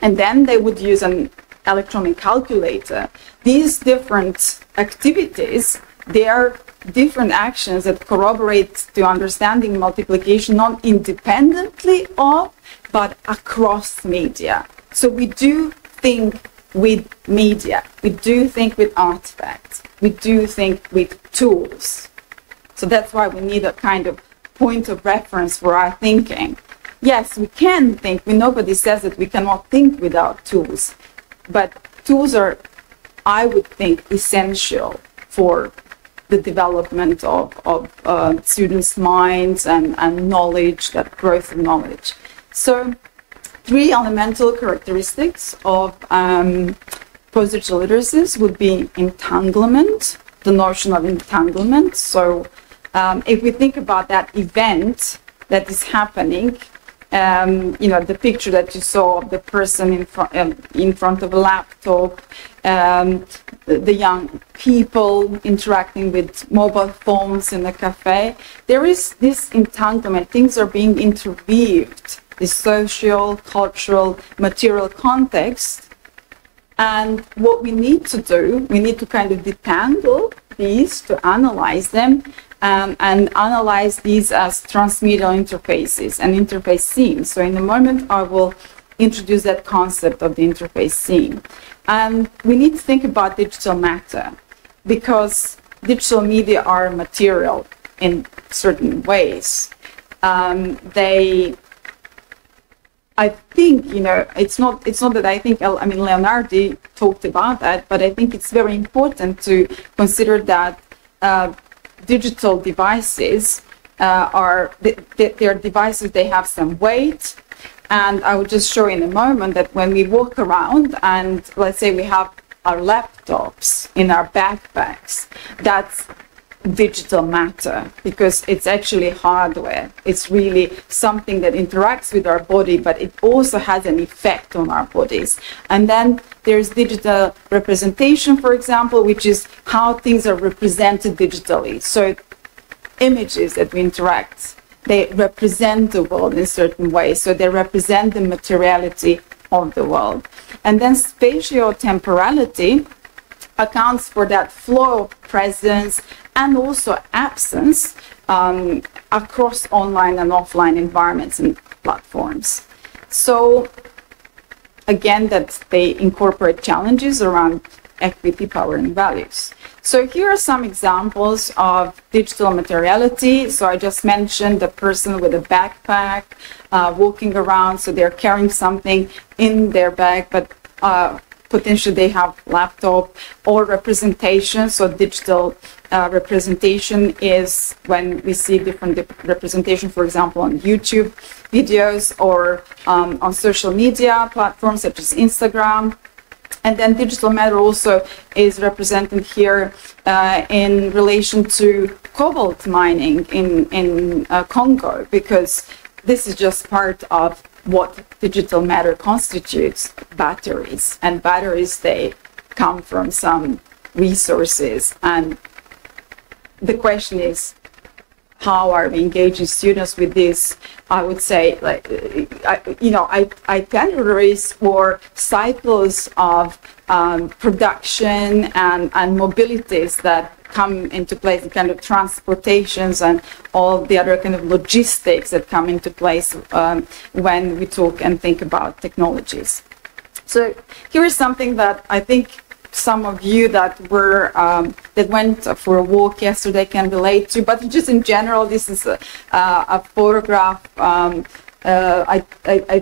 and then they would use an electronic calculator. These different activities, they are different actions that corroborate to understanding multiplication, not independently of, but across media. So we do think with media, we do think with artifacts, we do think with tools. So that's why we need a kind of point of reference for our thinking. Yes, we can think, nobody says that we cannot think without tools, but tools are, I would think, essential for the development of students' minds and knowledge, that growth of knowledge. So 3 elemental characteristics of post-digital literacies would be entanglement, the notion of entanglement. So if we think about that event that is happening, you know, the picture that you saw of the person in front of a laptop, the young people interacting with mobile phones in a cafe, there is this entanglement. Things are being interweaved, the social, cultural, material context. And what we need to do, we need to kind of detangle these, to analyze them, and analyze these as transmedial interfaces and interface scenes. So in a moment, I will introduce that concept of the interface scene. And we need to think about digital matter, because digital media are material in certain ways. I think, you know, it's not that I think, I mean, Leonardi talked about that, but I think it's very important to consider that digital devices they're devices, they have some weight. And I will just show in a moment that when we walk around and let's say we have our laptops in our backpacks, that's digital matter, because it's actually hardware. It's really something that interacts with our body, but it also has an effect on our bodies. And then there's digital representation, for example, which is how things are represented digitally. So images that we interact, they represent the world in certain ways. So they represent the materiality of the world. And then spatiotemporality, accounts for that flow of presence and also absence across online and offline environments and platforms. So again, that they incorporate challenges around equity, power, and values. So here are some examples of digital materiality. So I just mentioned the person with a backpack walking around, so they're carrying something in their bag, but potentially they have laptop or representation. So digital representation is when we see different representation, for example, on YouTube videos or on social media platforms such as Instagram. And then digital matter also is represented here in relation to cobalt mining in Congo, because this is just part of what digital matter constitutes, batteries. And batteries, they come from some resources. And the question is, how are we engaging students with this? I would say, like, itineraries or cycles of production and mobilities that come into place, the kind of transportations and all the other kind of logistics that come into place when we talk and think about technologies. So here is something that I think some of you that were that went for a walk yesterday can relate to, but just in general, this is a photograph. I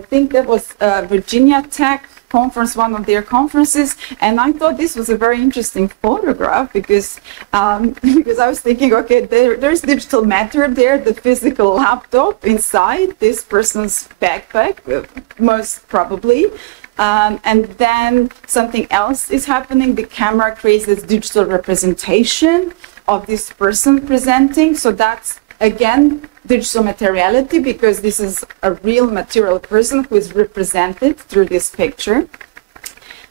think that was Virginia Tech conference, one of their conferences, and I thought this was a very interesting photograph because I was thinking, okay, there's digital matter there, the physical laptop inside this person's backpack, most probably. And then something else is happening. The camera creates this digital representation of this person presenting. So that's, again, digital materiality, because this is a real material person who is represented through this picture.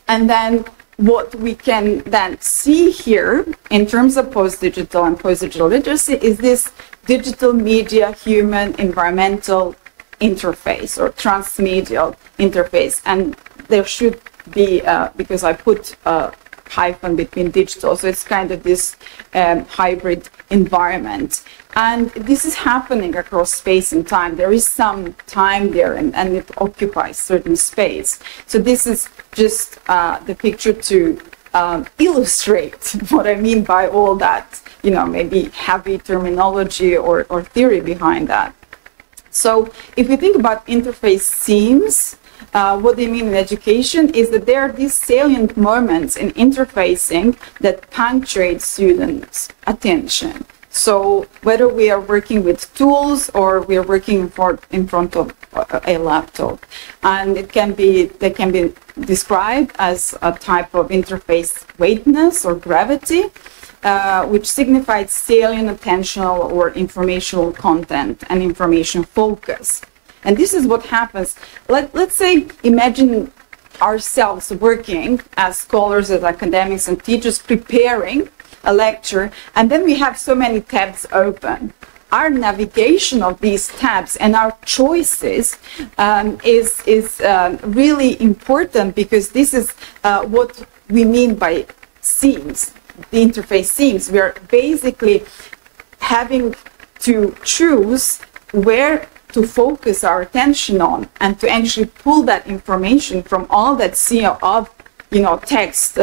And then what we can then see here in terms of post-digital and post-digital literacy is this digital media human environmental interface or transmedial interface. And there should be, because I put a hyphen between digital, so it's kind of this hybrid environment. And this is happening across space and time. There is some time there, and it occupies certain space. So this is just the picture to illustrate what I mean by all that, maybe heavy terminology or theory behind that. So if we think about interface themes, what they mean in education is that there are these salient moments in interfacing that punctuate students' attention. So whether we are working with tools or we are working in front of a laptop, and they can be described as a type of interface weightness or gravity, which signifies salient attentional or informational content and information focus. And this is what happens. Let's say, imagine ourselves working as scholars, as academics and teachers, preparing a lecture, and then we have so many tabs open. Our navigation of these tabs and our choices is really important, because this is what we mean by themes, the interface themes. We are basically having to choose where to focus our attention on and to actually pull that information from all that sea of text,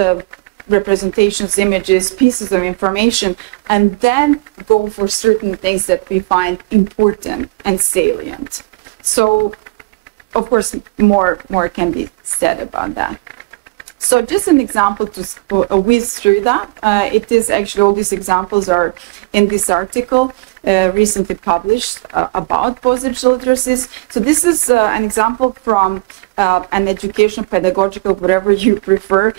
representations, images, pieces of information, and then go for certain things that we find important and salient. So, of course, more can be said about that. So just an example to whiz through that. It is actually, all these examples are in this article recently published about post-digital literacies. So this is an example from an educational, pedagogical, whatever you prefer,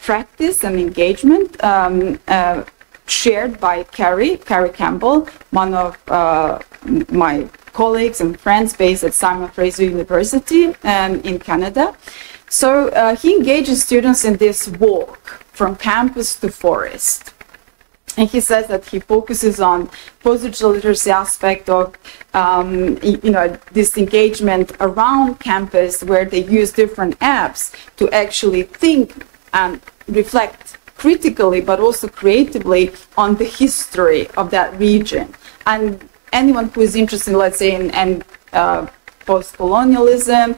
practice and engagement shared by Carrie Campbell, one of my colleagues and friends based at Simon Fraser University in Canada. So he engages students in this walk from campus to forest. And he says that he focuses on post-digital literacy aspect of, this engagement around campus, where they use different apps to actually think and reflect critically but also creatively on the history of that region. And anyone who is interested, let's say, in post-colonialism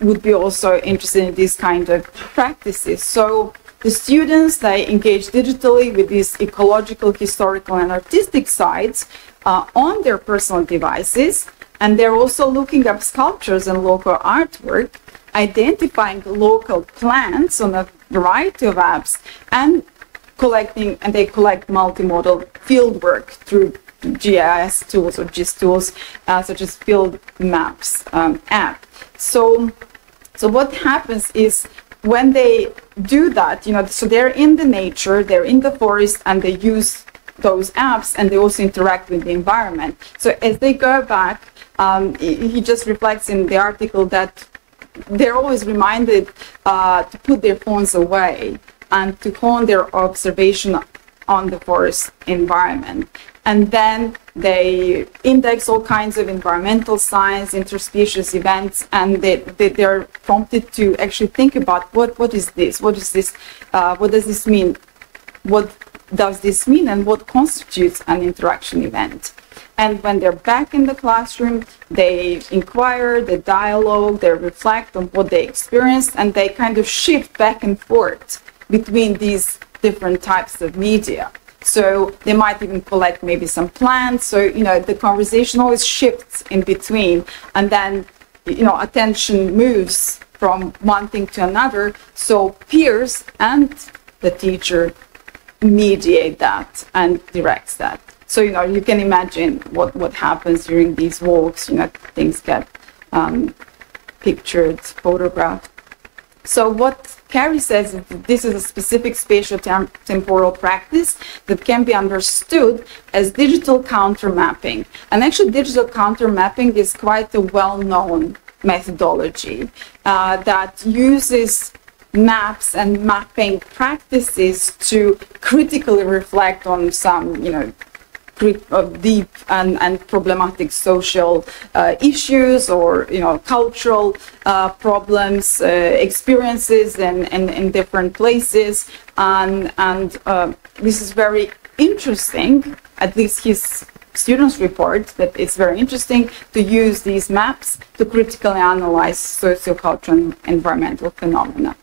would be also interested in these kind of practices. So the students, they engage digitally with these ecological, historical, and artistic sites on their personal devices, and they're also looking up sculptures and local artwork, identifying local plants on a variety of apps, and they collect multimodal fieldwork through GIS tools or GIS tools, such as Field Maps app. So what happens is when they do that, so they're in the nature, they're in the forest, and they use those apps, and they also interact with the environment. So as they go back, he just reflects in the article that they're always reminded to put their phones away and to hone their observation on the forest environment. And then they index all kinds of environmental science, interspecies events, and they're prompted to actually think about what is this? What is this? What does this mean? What does this mean, and what constitutes an interaction event? And when they're back in the classroom, they inquire, they dialogue, they reflect on what they experienced, and they kind of shift back and forth between these different types of media. So they might even collect maybe some plants. So, the conversation always shifts in between, and then, attention moves from one thing to another. So peers and the teacher mediate that and directs that. So, you can imagine what happens during these walks. Things get pictured, photographed. So what Carrie says is that this is a specific spatial-temporal practice that can be understood as digital counter-mapping. And actually, digital counter-mapping is quite a well-known methodology that uses maps and mapping practices to critically reflect on some, deep and problematic social issues or cultural problems, experiences in different places, and this is very interesting. At least his students report that it's very interesting to use these maps to critically analyze sociocultural and environmental phenomena.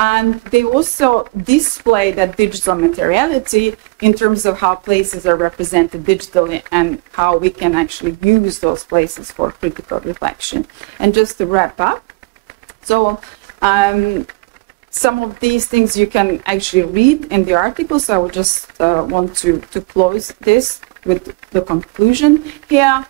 And they also display that digital materiality in terms of how places are represented digitally and how we can actually use those places for critical reflection. And just to wrap up, so some of these things you can actually read in the article, so I would just want to close this with the conclusion here.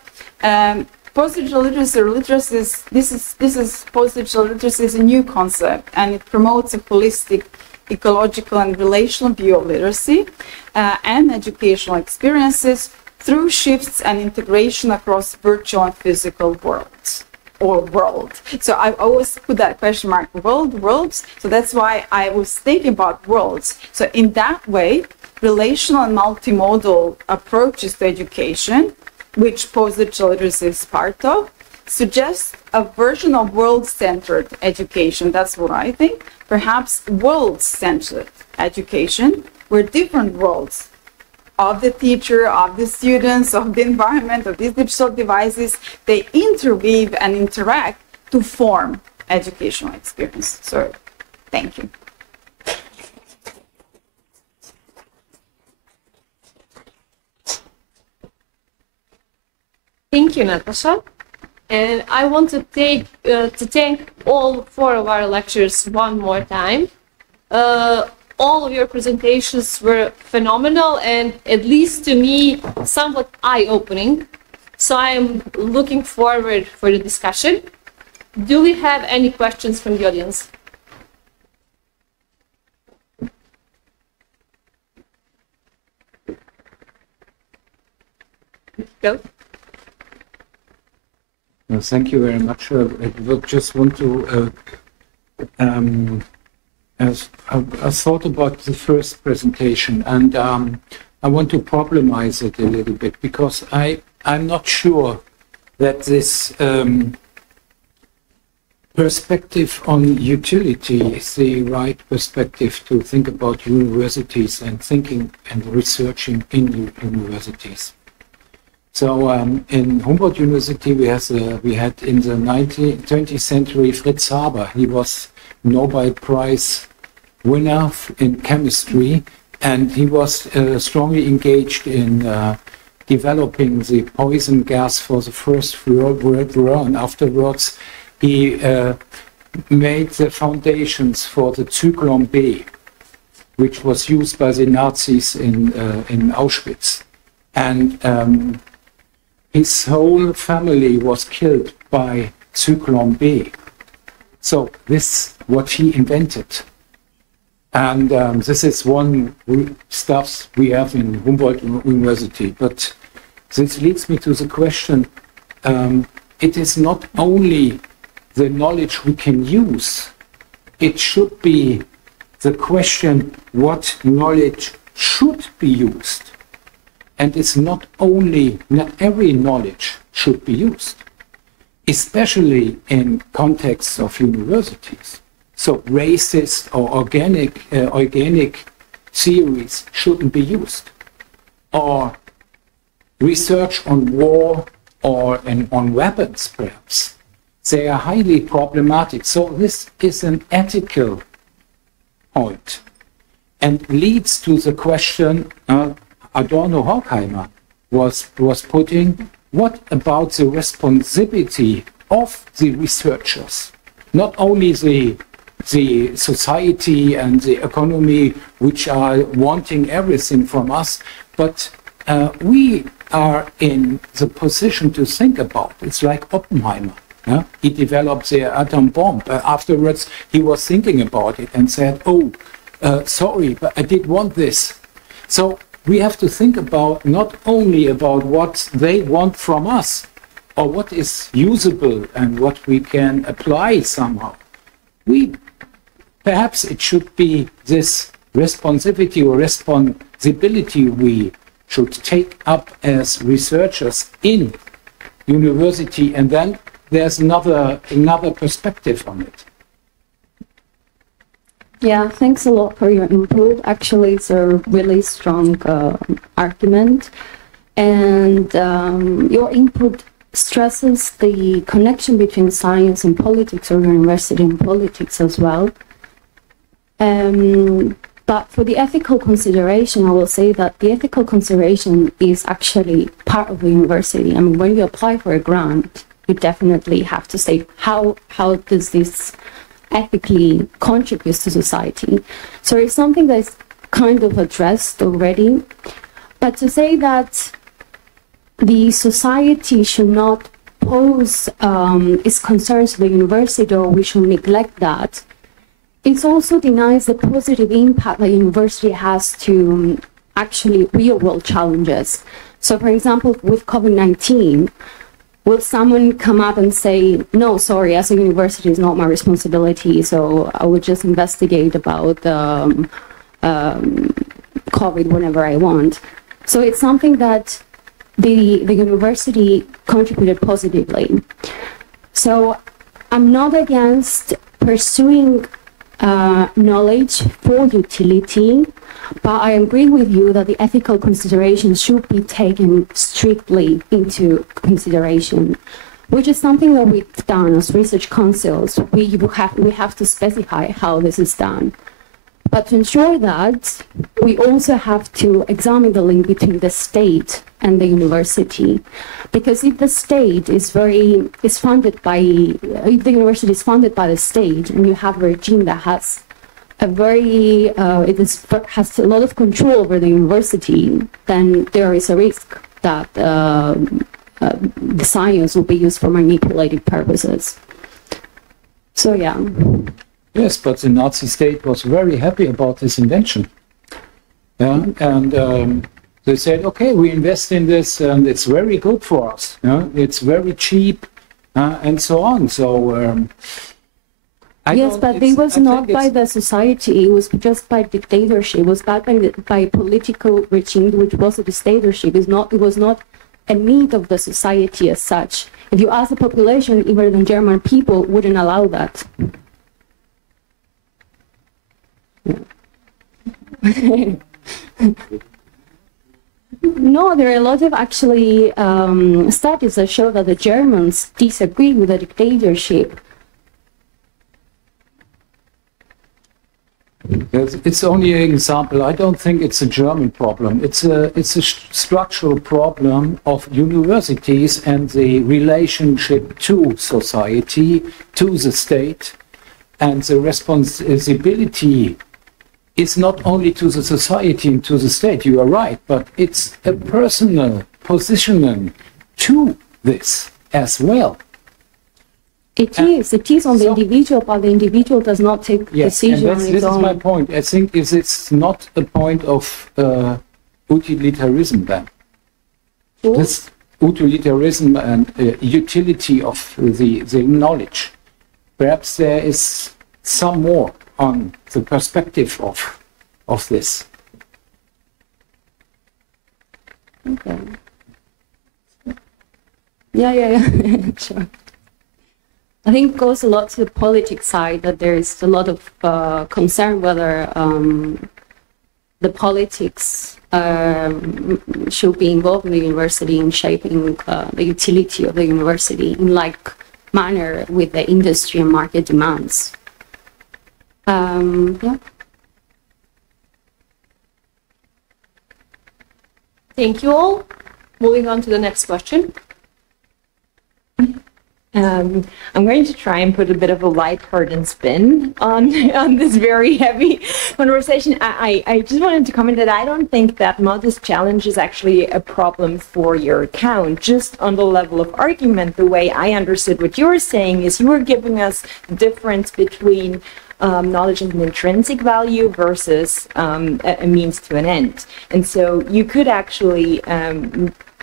Post-digital literacy, this is post-digital literacy is a new concept, and it promotes a holistic, ecological, and relational view of literacy and educational experiences through shifts and integration across virtual and physical worlds, or world. So I always put that question mark, worlds. So that's why I was thinking about worlds. So in that way, relational and multimodal approaches to education, which post-digital literacy is part of, suggests a version of world-centered education. That's what I think. Perhaps world-centered education, where different worlds of the teacher, of the students, of the environment, of these digital devices, they interweave and interact to form educational experience. So, thank you. Thank you, Nataša. And I want to thank all four of our lecturers one more time. All of your presentations were phenomenal and, at least to me, somewhat eye-opening. So I am looking forward for the discussion. Do we have any questions from the audience? Go. Well, thank you very much. I would just want to, I thought about the first presentation, and I want to problemize it a little bit, because I'm not sure that this perspective on utility is the right perspective to think about universities and thinking and researching in universities. So in Humboldt University, we had in the 20th century Fritz Haber. He was Nobel Prize winner in chemistry, and he was strongly engaged in developing the poison gas for the First World War, and afterwards he made the foundations for the Zyklon B, which was used by the Nazis in Auschwitz. And his whole family was killed by Zyklon B. So this what he invented. And this is one stuff we have in Humboldt University. But this leads me to the question, it is not only the knowledge we can use, it should be the question what knowledge should be used. And it's not every knowledge should be used, especially in contexts of universities. So racist or organic theories shouldn't be used. Or research on war or on weapons, perhaps. They are highly problematic. So this is an ethical point and leads to the question Adorno Horkheimer was putting, what about the responsibility of the researchers? Not only the society and the economy, which are wanting everything from us, but we are in the position to think about. It's like Oppenheimer. Yeah? He developed the atom bomb. Afterwards, he was thinking about it and said, oh, sorry, but I did want this. So we have to think about not only about what they want from us or what is usable and what we can apply somehow. Perhaps it should be this responsibility or responsibility we should take up as researchers in university, and then there's another perspective on it. Yeah, thanks a lot for your input. Actually, it's a really strong argument. And your input stresses the connection between science and politics, or university and politics as well. But for the ethical consideration, I will say that the ethical consideration is actually part of the university. I mean, when you apply for a grant, you definitely have to say, how does this ethically contributes to society? So it's something that is kind of addressed already. But to say that the society should not pose its concerns to the university, or we should neglect that, it also denies the positive impact that university has to actually real-world challenges. So, for example, with COVID-19, will someone come up and say, no, sorry, as a university is not my responsibility, so I would just investigate about COVID whenever I want? So it's something that the university contributed positively. So I'm not against pursuing knowledge for utility, but I agree with you that the ethical considerations should be taken strictly into consideration, which is something that we've done as research councils. We have to specify how this is done. But to ensure that, we also have to examine the link between the state and the university. Because if the state is funded by, if the university is funded by the state, and you have a regime that has has a lot of control over the university, then there is a risk that the science will be used for manipulative purposes. So yeah. Yes, but the Nazi state was very happy about this invention. Yeah, and they said, okay, we invest in this, and it's very good for us. Yeah, it's very cheap, and so on. So. Yes, but it was not by the society, it was just by dictatorship, it was by political regime, which was a dictatorship. It was not a need of the society as such. If you ask the population, even the German people wouldn't allow that. No, there are a lot of actually studies that show that the Germans disagree with the dictatorship. It's only an example. I don't think it's a German problem. It's a structural problem of universities and the relationship to society, to the state, and the responsibility is not only to the society and to the state, you are right, but it's a personal positioning to this as well. It is on the individual, but the individual does not take decisions on its own. This is my point. I think it's not a point of utilitarianism then. This utilitarianism and utility of the knowledge. Perhaps there is some more on the perspective of this. Okay. Yeah, sure. I think it goes a lot to the politics side, that there is a lot of concern whether the politics should be involved in the university in shaping the utility of the university in like manner with the industry and market demands. Yeah. Thank you all. Moving on to the next question. I'm going to try and put a bit of a lighthearted spin on this very heavy conversation. I just wanted to comment that I don't think that modest challenge is actually a problem for your account. Just on the level of argument, the way I understood what you were saying is you were giving us the difference between knowledge as an intrinsic value versus a means to an end. And so you could actually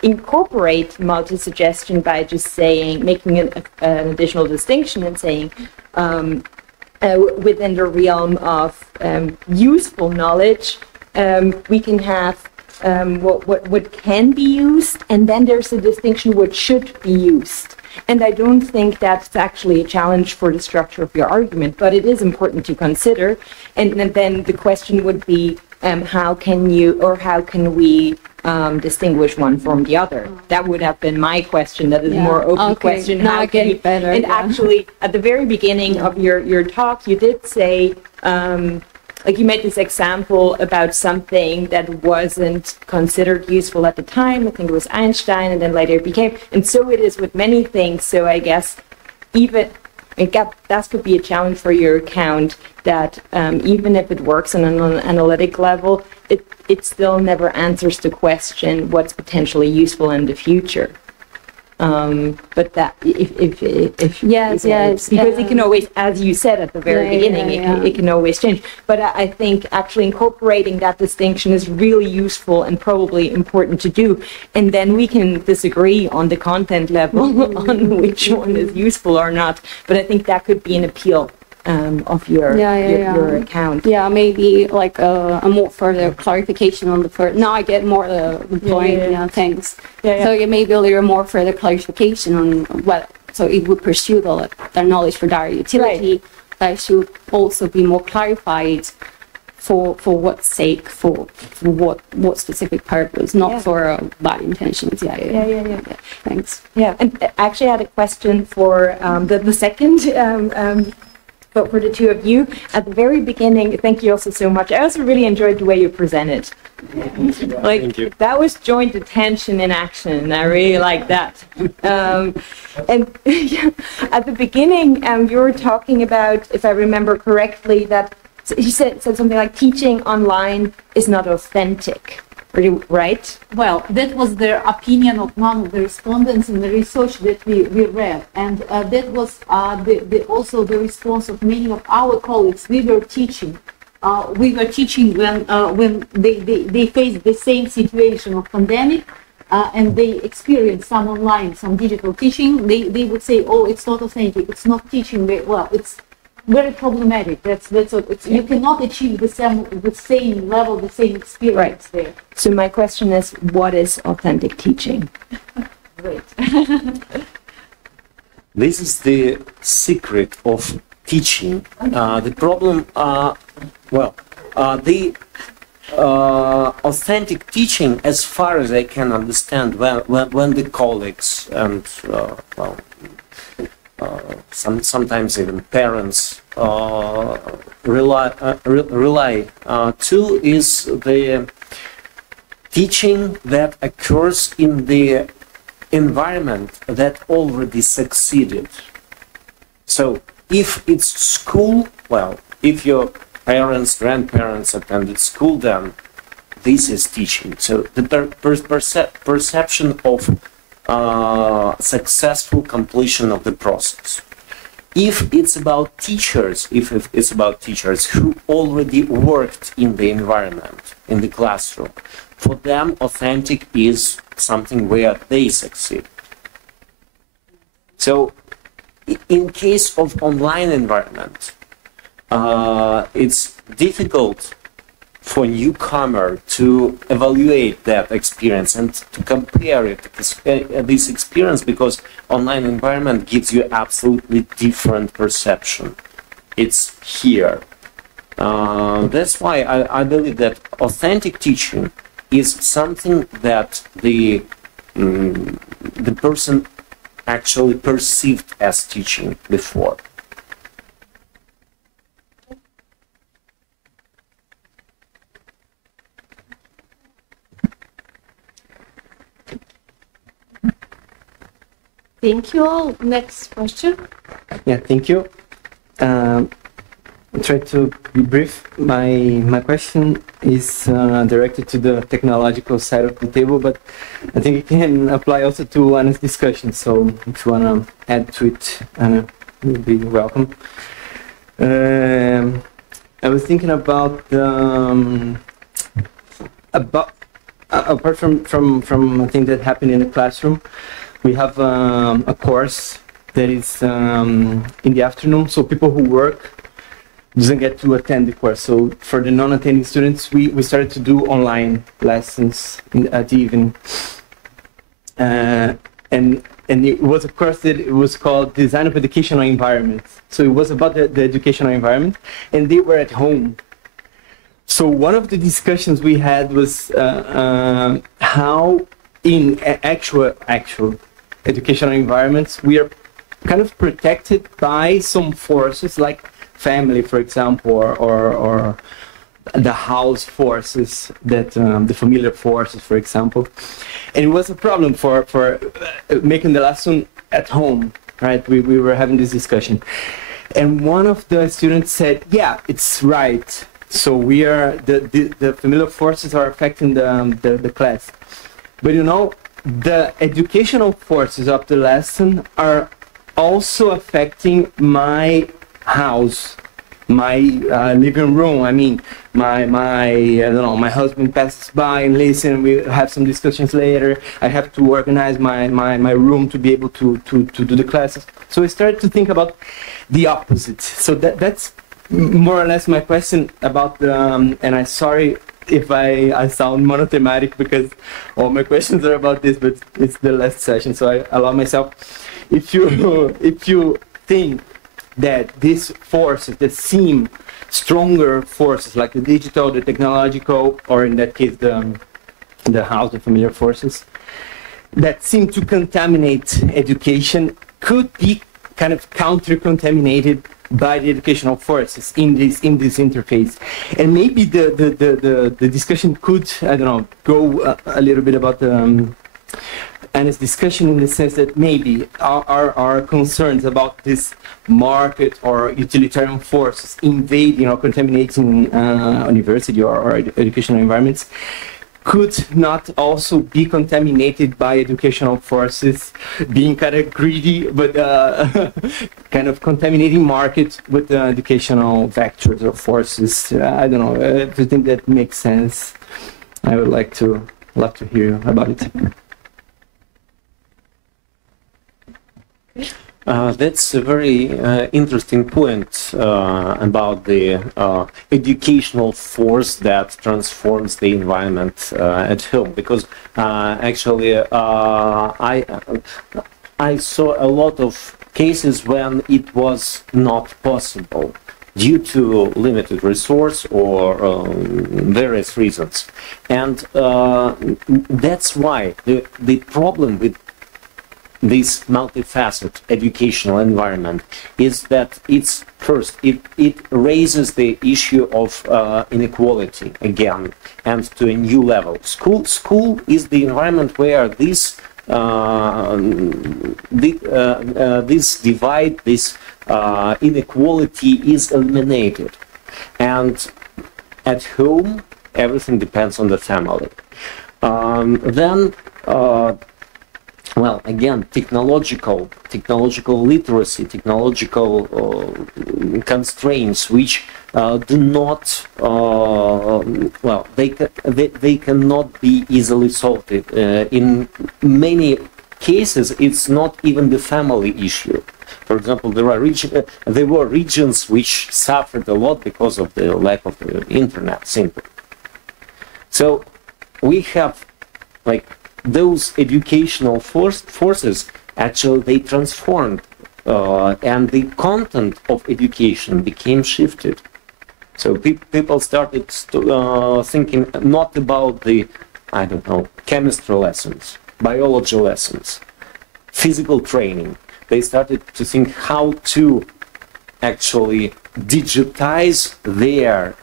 incorporate multi-suggestion by just saying, making an additional distinction and saying within the realm of useful knowledge, we can have what can be used, and then there's a distinction what should be used. And I don't think that's actually a challenge for the structure of your argument, but it is important to consider. And then the question would be, how can you, or how can we distinguish one from the other? That would have been my question. That is a more open question. Now I get it better. And actually, at the very beginning of your talk, you did say, like you made this example about something that wasn't considered useful at the time. I think it was Einstein, and then later it became. And so it is with many things. So I guess even that could be a challenge for your account, that even if it works on an analytic level, it still never answers the question what's potentially useful in the future. But that if yes, because it can always, as you said at the very beginning, it can always change. But I think actually incorporating that distinction is really useful and probably important to do. And then we can disagree on the content level on which one is useful or not. But I think that could be an appeal of your account. Yeah, maybe like a more further clarification on the first. Now I get more the point. Yeah, thanks. So it may be a little more further clarification on what. So it would pursue the knowledge for direct utility. Right. That should also be more clarified for what sake, for what specific purpose, not for bad intentions. Yeah. Thanks. Yeah, and I actually had a question for the second. But for the two of you, at the very beginning, thank you also so much. I also really enjoyed the way you presented. Like, thank you. That was joint attention in action. I really like that. And at the beginning, you were talking about, if I remember correctly, that you said something like teaching online is not authentic. Right? Well, that was the opinion of one of the respondents in the research that we read, and that was also the response of many of our colleagues. We were teaching when they faced the same situation of pandemic, and they experienced some online, some digital teaching. They would say, "Oh, it's not authentic. It's not teaching well. It's very problematic." That's what you cannot achieve the same level, the same experience there. So my question is, what is authentic teaching? Great. This is the secret of teaching. The problem, the authentic teaching, as far as I can understand, when the colleagues and sometimes even parents rely to, is the teaching that occurs in the environment that already succeeded. So if it's school, well, if your parents, grandparents attended school, then this is teaching. So the perception of successful completion of the process. If it's about teachers, who already worked in the environment, in the classroom, for them authentic is something where they succeed. So in case of online environment, it's difficult for newcomer to evaluate that experience and to compare it, this experience, because online environment gives you absolutely different perception. It's here. That's why I believe that authentic teaching is something that the person actually perceived as teaching before. Thank you all. Next question. Yeah, thank you. I'll try to be brief. My question is directed to the technological side of the table, but I think it can apply also to Anna's discussion. So if you want to add to it, Anna, you'll be welcome. I was thinking about apart from a thing that happened in the classroom, we have a course that is in the afternoon, so people who work doesn't get to attend the course. So for the non-attending students, we started to do online lessons at the evening. And it was a course that it was called Design of Educational Environments. So it was about the educational environment, and they were at home. So one of the discussions we had was how in actual educational environments we are kind of protected by some forces like family, for example, or the house forces, that the familiar forces, for example. And it was a problem for making the lesson at home, right? We were having this discussion. And one of the students said, yeah, it's right. So we are, the familiar forces are affecting the class. But you know, the educational forces of the lesson are also affecting my house, my living room. I mean, my I don't know, my husband passes by and listen, we have some discussions later. I have to organize my room to be able to do the classes. So I started to think about the opposite. So that's more or less my question about the, and I'm sorry if I sound monothematic because all my questions are about this, but it's the last session, so I allow myself. If you think that these forces that seem stronger forces, like the digital, the technological, or in that case the house, the familiar forces, that seem to contaminate education, could be kind of counter-contaminated by the educational forces in this interface. And maybe the discussion could, I don't know, go a little bit about Anna's discussion, in the sense that maybe our concerns about this market or utilitarian forces invading or contaminating university or educational environments could not also be contaminated by educational forces being kind of greedy, but kind of contaminating market with educational vectors or forces. I don't know, if you think that makes sense, I would love to hear about it. That's a very interesting point about the educational force that transforms the environment at home, because actually I saw a lot of cases when it was not possible due to limited resource or various reasons. And that's why the problem with this multifaceted educational environment is that it's first, it raises the issue of inequality again and to a new level. School is the environment where this divide, this inequality is eliminated. And at home, everything depends on the family. Well, again, technological literacy, technological constraints, which do not, well, they cannot be easily solved. In many cases, it's not even the family issue. For example, there were regions which suffered a lot because of the lack of the internet, simply. So we have, like, those educational forces, actually, they transformed, and the content of education became shifted. So people started thinking not about the, I don't know, chemistry lessons, biology lessons, physical training. They started to think how to actually digitize their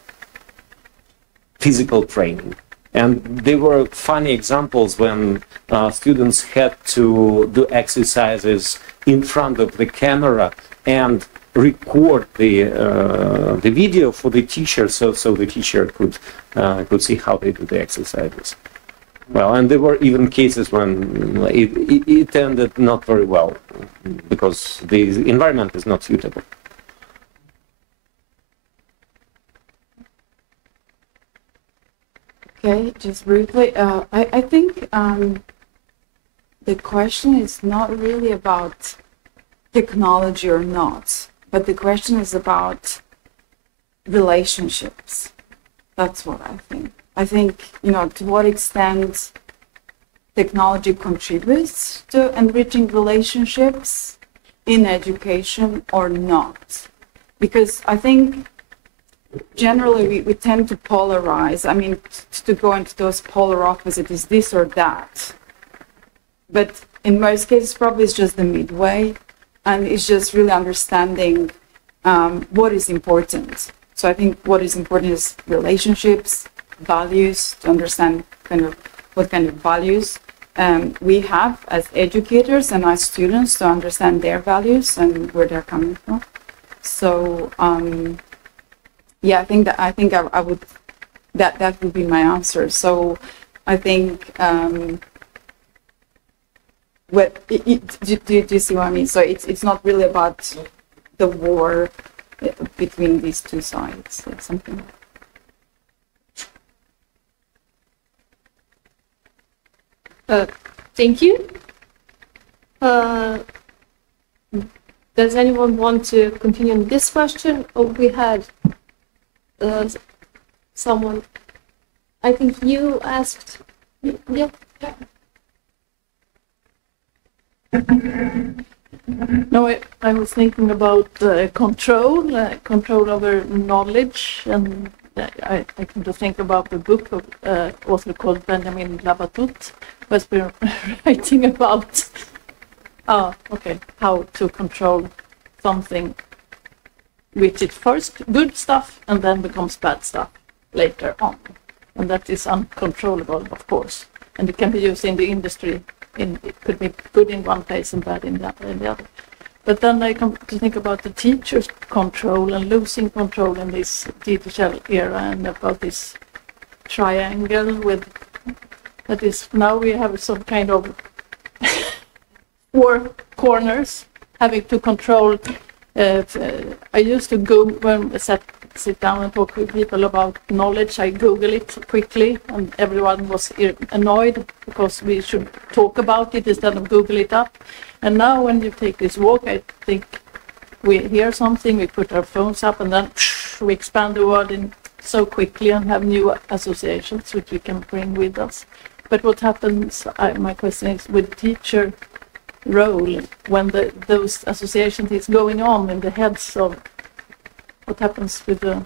physical training. And there were funny examples when students had to do exercises in front of the camera and record the video for the teacher, so the teacher could see how they do the exercises. Well, and there were even cases when it ended not very well because the environment is not suitable. Okay, just briefly, I think the question is not really about technology or not, but the question is about relationships. That's what I think. I think, you know, to what extent technology contributes to enriching relationships in education or not. Because I think generally we tend to polarize. I mean, to go into those polar opposites, is this or that. But in most cases, probably it's just the midway, and it's just really understanding what is important. So I think what is important is relationships, values, to understand kind of what kind of values we have as educators and as students, to understand their values and where they're coming from. So yeah, I think I would that would be my answer. So I think do you see what I mean? So it's not really about the war between these two sides. It's something. Thank you. Does anyone want to continue on this question? Or we had someone, I think you asked, yeah. No, I was thinking about control over knowledge, and I came to think about the book of author called Benjamin Lacković, who has been writing about how to control something which is first good stuff and then becomes bad stuff later on. And that is uncontrollable, of course. And it can be used in the industry. It could be good in one place and bad in the other. But then I come to think about the teacher's control and losing control in this digital era, and about this triangle with, that is, now we have some kind of 4 corners having to control. I used to go when I sit down and talk with people about knowledge. I Google it quickly, and everyone was annoyed because we should talk about it instead of Google it up. And now when you take this walk, I think we hear something, we put our phones up, and then we expand the word in so quickly and have new associations which we can bring with us. But what happens, my question is, with teacher role when those associations is going on in the heads of what happens with the...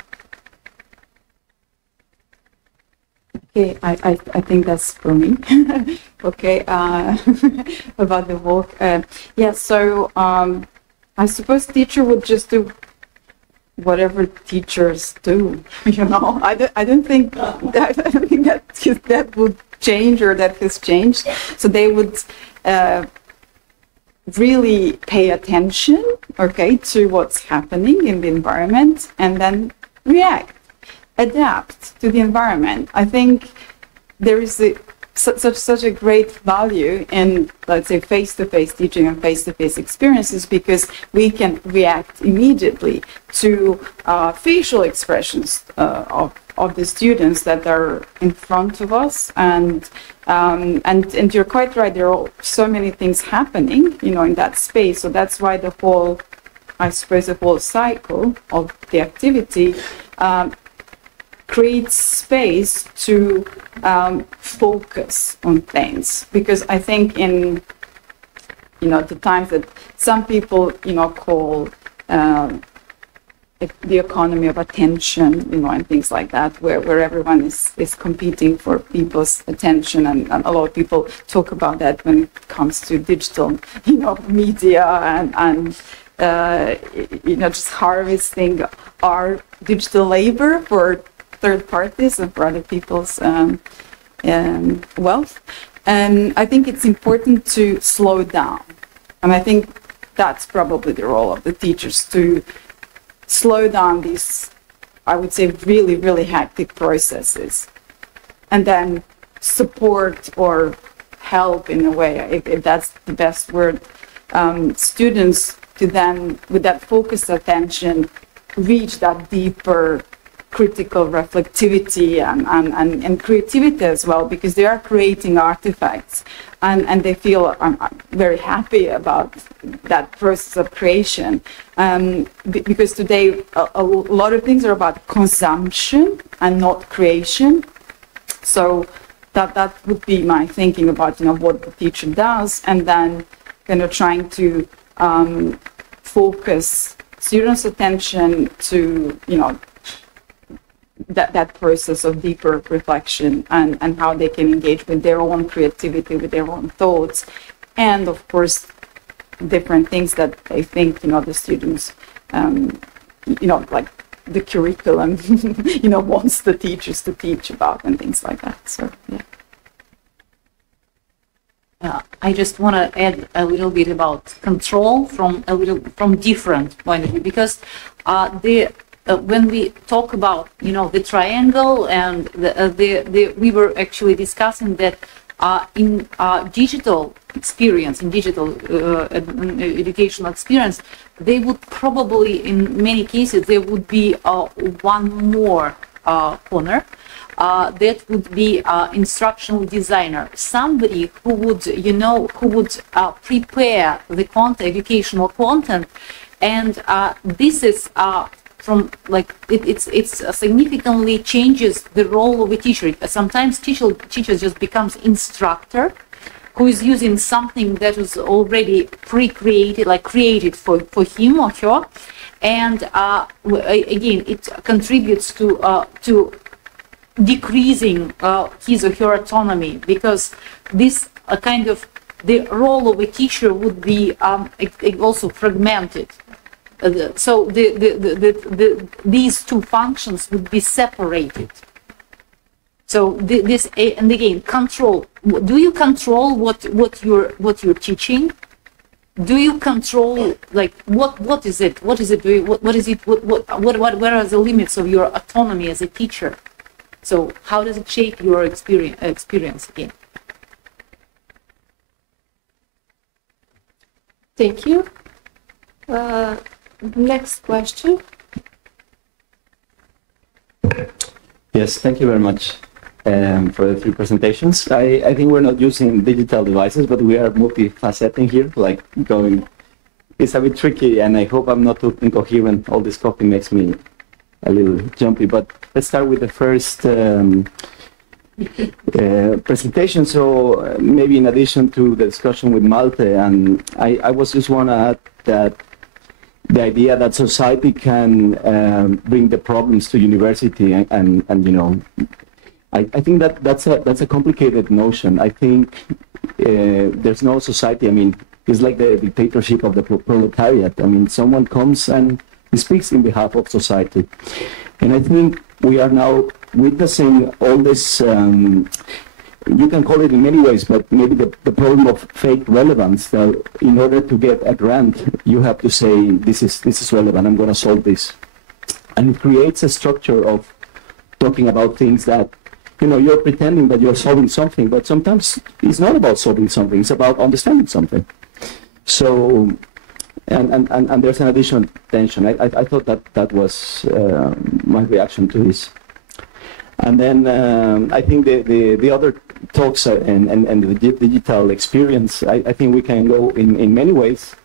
Okay, I think that's for me. Okay, about the work. Yeah, so I suppose teacher would just do whatever teachers do. You know, I don't think that would change or that has changed. So they would really pay attention, okay, to what's happening in the environment and then react, adapt to the environment. I think there is such a great value in, let's say, face-to-face teaching and face-to-face experiences, because we can react immediately to facial expressions of the students that are in front of us, and you're quite right. There are so many things happening, you know, in that space. So that's why the whole, I suppose, the whole cycle of the activity creates space to focus on things, because I think in, you know, the times that some people, you know, call the economy of attention, you know, and things like that, where everyone is competing for people's attention, and a lot of people talk about that when it comes to digital, you know, media and you know, just harvesting our digital labor for third parties and for other people's wealth. And I think it's important to slow down. And I think that's probably the role of the teachers, to slow down these, I would say, really, really hectic processes, and then support or help, in a way, if that's the best word, students to then, with that focused attention, reach that deeper critical reflectivity and creativity as well, because they are creating artifacts, and they feel very happy about that process of creation. Because today a lot of things are about consumption and not creation. So that would be my thinking about, you know, what the teacher does, and then kind of trying to focus students' attention to, you know, that process of deeper reflection, and how they can engage with their own creativity, with their own thoughts, and of course different things that they think, you know, the students, you know, like the curriculum, you know, wants the teachers to teach about, and things like that. So yeah. I just want to add a little bit about control from different point of view, because when we talk about, you know, the triangle, and we were actually discussing that in digital experience, in digital educational experience, they would probably, in many cases, there would be one more corner. That would be instructional designer, somebody who would, you know, prepare the educational content, and this is from, like, it's significantly changes the role of a teacher. Sometimes teacher just becomes instructor, who is using something that was already pre-created, like created for him or her, and again, it contributes to decreasing his or her autonomy, because this kind of the role of a teacher would be also fragmented. So these two functions would be separated. So this, and again, control. Do you control what you're teaching? Do you control, like, what is it? What is it doing? What is it? What are the limits of your autonomy as a teacher? So how does it shape your experience again? Thank you. Next question. Yes, thank you very much for the three presentations. I think we're not using digital devices, but we are multifaceted here, like going. It's a bit tricky, and I hope I'm not too incoherent. All this coffee makes me a little jumpy, but let's start with the first presentation. So maybe in addition to the discussion with Malte, and I was just want to add that the idea that society can bring the problems to university, and you know, I think that that's a complicated notion. I think there's no society. I mean, it's like the dictatorship of the proletariat. I mean, someone comes and speaks in behalf of society, and I think we are now witnessing all this. You can call it in many ways, but maybe the problem of fake relevance. That in order to get a grant, you have to say this is relevant. I'm going to solve this, and it creates a structure of talking about things that, you know, you're pretending that you're solving something, but sometimes it's not about solving something. It's about understanding something. So, and there's an additional tension. I thought that was my reaction to this. And then I think the other talks and the digital experience, I think we can go in many ways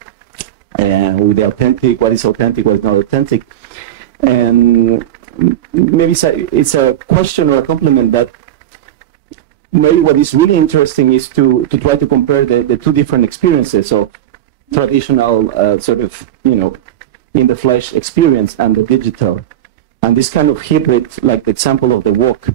with the authentic, what is authentic, what is not authentic. And maybe it's a question or a compliment that maybe what is really interesting is to try to compare the two different experiences of traditional sort of, you know, in the flesh experience and the digital. And this kind of hybrid, like the example of the walk,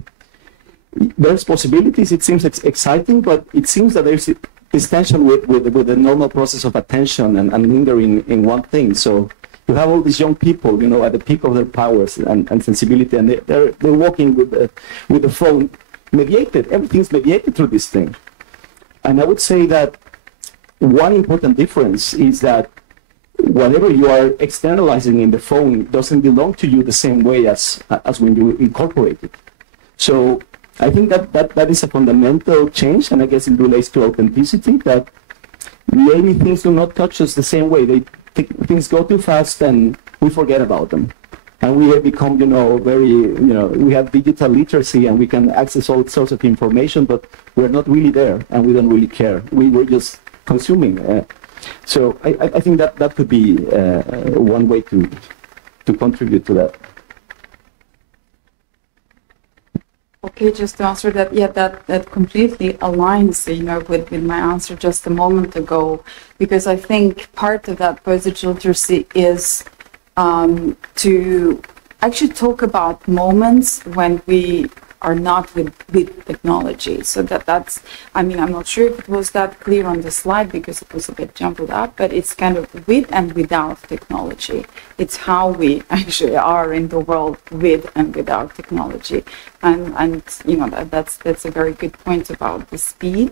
there's possibilities. It seems exciting, but it seems that there's this tension with the normal process of attention and lingering in one thing. So you have all these young people, you know, at the peak of their powers and sensibility, and they're walking with the phone, mediated. Everything's mediated through this thing. And I would say that one important difference is that whatever you are externalizing in the phone doesn't belong to you the same way as when you incorporate it. So I think that is a fundamental change, and I guess it relates to authenticity, that maybe things do not touch us the same way. Things go too fast and we forget about them. And we have become, you know, very, you know, we have digital literacy and we can access all sorts of information, but we're not really there and we don't really care. We're just consuming. So I think that could be one way to contribute to that. Okay, just to answer that, yeah, that completely aligns, you know, with my answer just a moment ago, because I think part of that post-digital literacy is to actually talk about moments when we are not with technology. So that's, I mean, I'm not sure if it was that clear on the slide because it was a bit jumbled up, but it's kind of with and without technology. It's how we actually are in the world with and without technology. And you know, that's a very good point about the speed.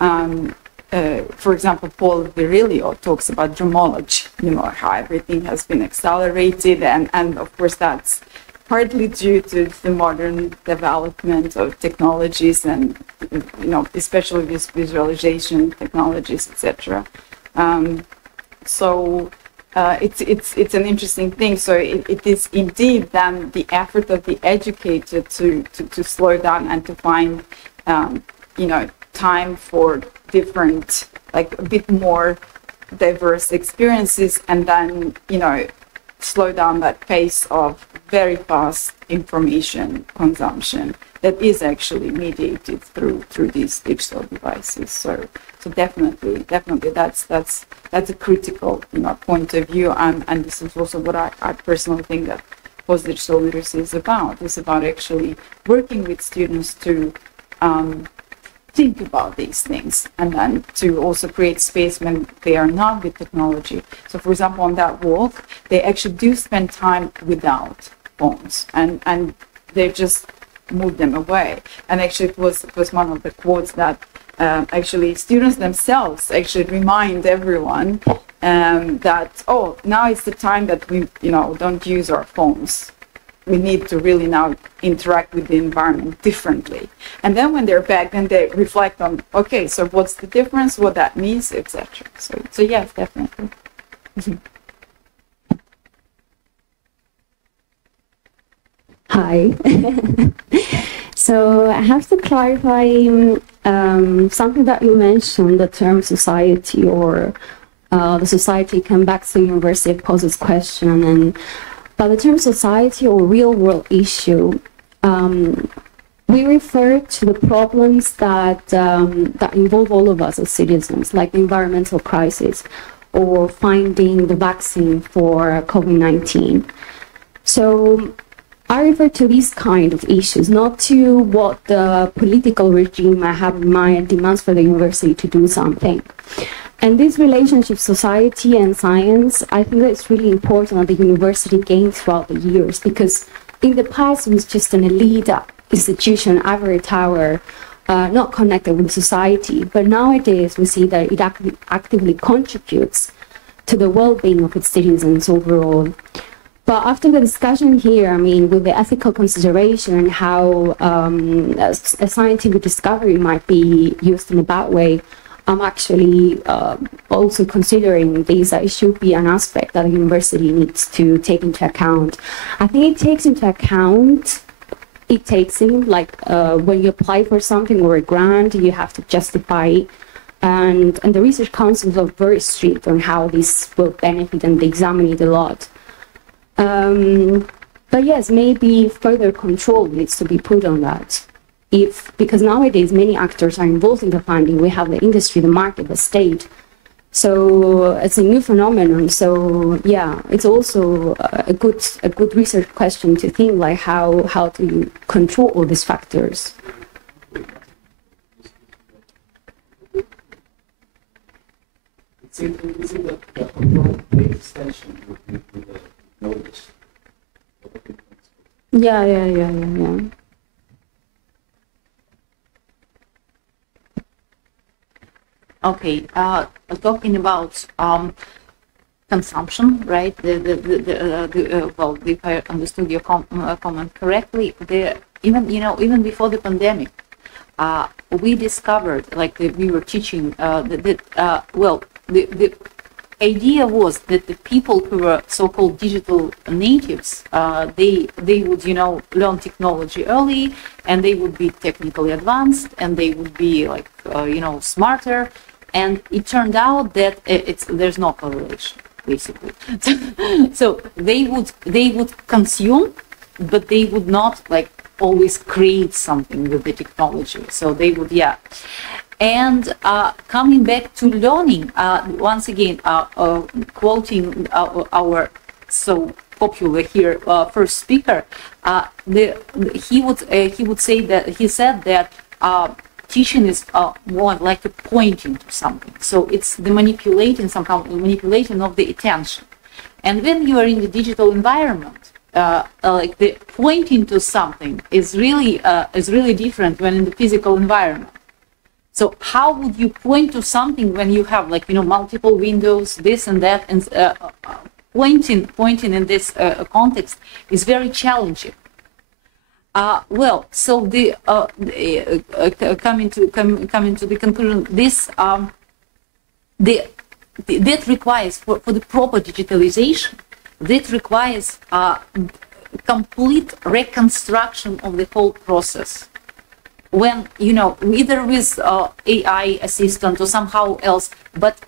For example, Paul Virilio talks about dromology, you know, how everything has been accelerated, and of course that's partly due to the modern development of technologies and, you know, especially with visualization technologies, etc. So it's an interesting thing. So it is indeed then the effort of the educator to slow down and to find, you know, time for different, like a bit more diverse experiences, and then, you know, slow down that pace of very fast information consumption that is actually mediated through these digital devices. So definitely that's a critical, you know, point of view, and this is also what I personally think that post-digital literacy is about. It's about actually working with students to think about these things, and then to also create space when they are not with technology. So for example, on that walk, they actually do spend time without phones, and they just move them away. And actually it was one of the quotes that actually students themselves actually remind everyone that, oh, now is the time that we, you know, don't use our phones. We need to really now interact with the environment differently. And then when they're back, then they reflect on, okay, so what's the difference, what that means, etc. So yes, definitely. Hi. So I have to clarify something that you mentioned, the term society, or the society come back to university poses question, and by the term society or real world issue, we refer to the problems that involve all of us as citizens, like the environmental crisis or finding the vaccine for COVID-19. So I refer to these kind of issues, not to what the political regime I have in mind demands for the university to do something. And this relationship, society and science, I think that it's really important that the university gained throughout the years, because in the past it was just an elite institution, ivory tower, not connected with society. But nowadays we see that it actively contributes to the well-being of its citizens overall. But after the discussion here, I mean, with the ethical consideration and how a scientific discovery might be used in a bad way, I'm actually also considering this that it should be an aspect that the university needs to take into account. I think it takes into account, like when you apply for something or a grant, you have to justify it. And the research councils are very strict on how this will benefit, and they examine it a lot. But yes, maybe further control needs to be put on that. Because nowadays many actors are involved in the funding. We have the industry, the market, the state. So it's a new phenomenon. So yeah, it's also a good research question to think, like how to control all these factors. Yeah. Okay, talking about consumption, right? Well, if I understood your comment correctly, even before the pandemic, we discovered, like we were teaching, the idea was that the people who were so-called digital natives, they would, learn technology early, and they would be technically advanced, and they would be like, smarter. And it turned out that there's no correlation, basically. So they would consume, but they would not like always create something with the technology. So they would, yeah. And coming back to learning, once again, quoting our so popular here first speaker, he said that teaching is more like a pointing to something. So it's the manipulating of the attention. And when you are in the digital environment, like the pointing to something is really different when in the physical environment. So how would you point to something when you have like multiple windows, this and that, and pointing in this context is very challenging. Well, so coming to the conclusion, this that requires for the proper digitalization, that requires complete reconstruction of the whole process. When either with AI assistant or somehow else, but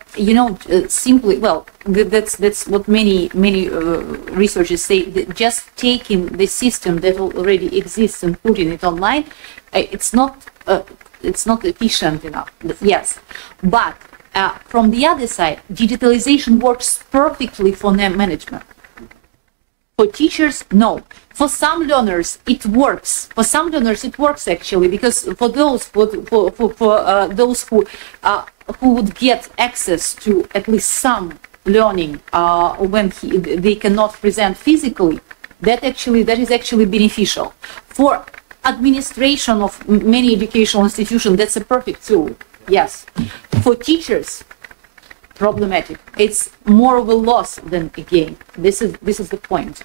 simply, well, that's what many researchers say, that just taking the system that already exists and putting it online, it's not efficient enough. Yes, but from the other side, digitalization works perfectly for management. For teachers, no. For some learners, it works. For some learners, it works actually, because for those those who would get access to at least some learning when they cannot present physically, that is actually beneficial. For administration of many educational institutions, that's a perfect tool. Yes. For teachers, problematic. It's more of a loss than a gain. This is the point.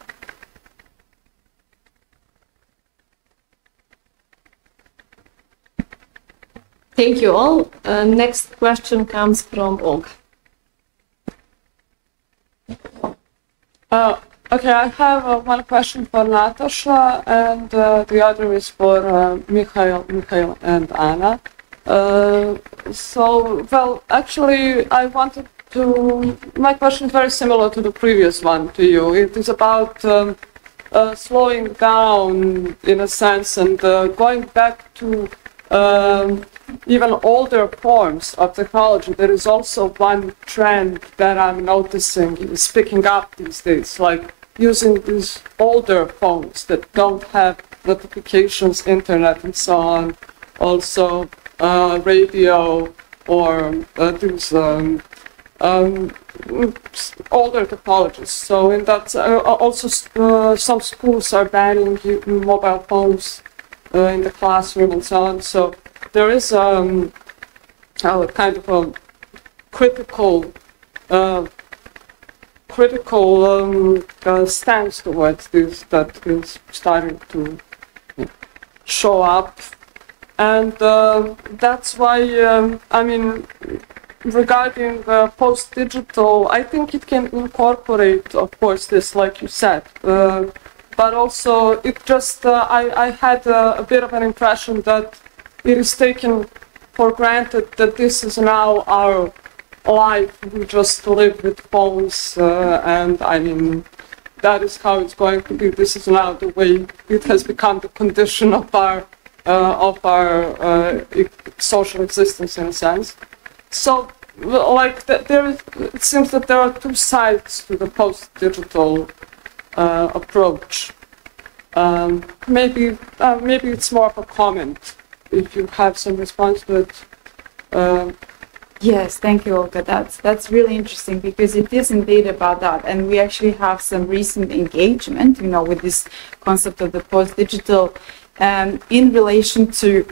Thank you all. Next question comes from Olga. Okay, I have one question for Nataša, and the other is for Mikhail and Anna. Actually, my question is very similar to the previous one to you. It is about slowing down in a sense and going back to even older forms of technology. There is also one trend that I'm noticing is picking up these days, like using these older phones that don't have notifications, internet, and so on. Also, radio or these older technologies. So in that, also some schools are banning mobile phones in the classroom and so on. So there is a kind of a critical stance towards this that is starting to show up. And that's why, I mean, regarding post-digital, I think it can incorporate, of course, this, like you said, but also it just, I had a bit of an impression that it is taken for granted that this is now our life. We just live with phones, and I mean, that is how it's going to be. This is now the way it has become the condition of our social existence, in a sense. So, like, it seems that there are two sides to the post-digital approach. Maybe it's more of a comment. If you have some response to it. Yes, thank you, Olga. That's really interesting because it is indeed about that, and we actually have some recent engagement, you know, with this concept of the post-digital, in relation to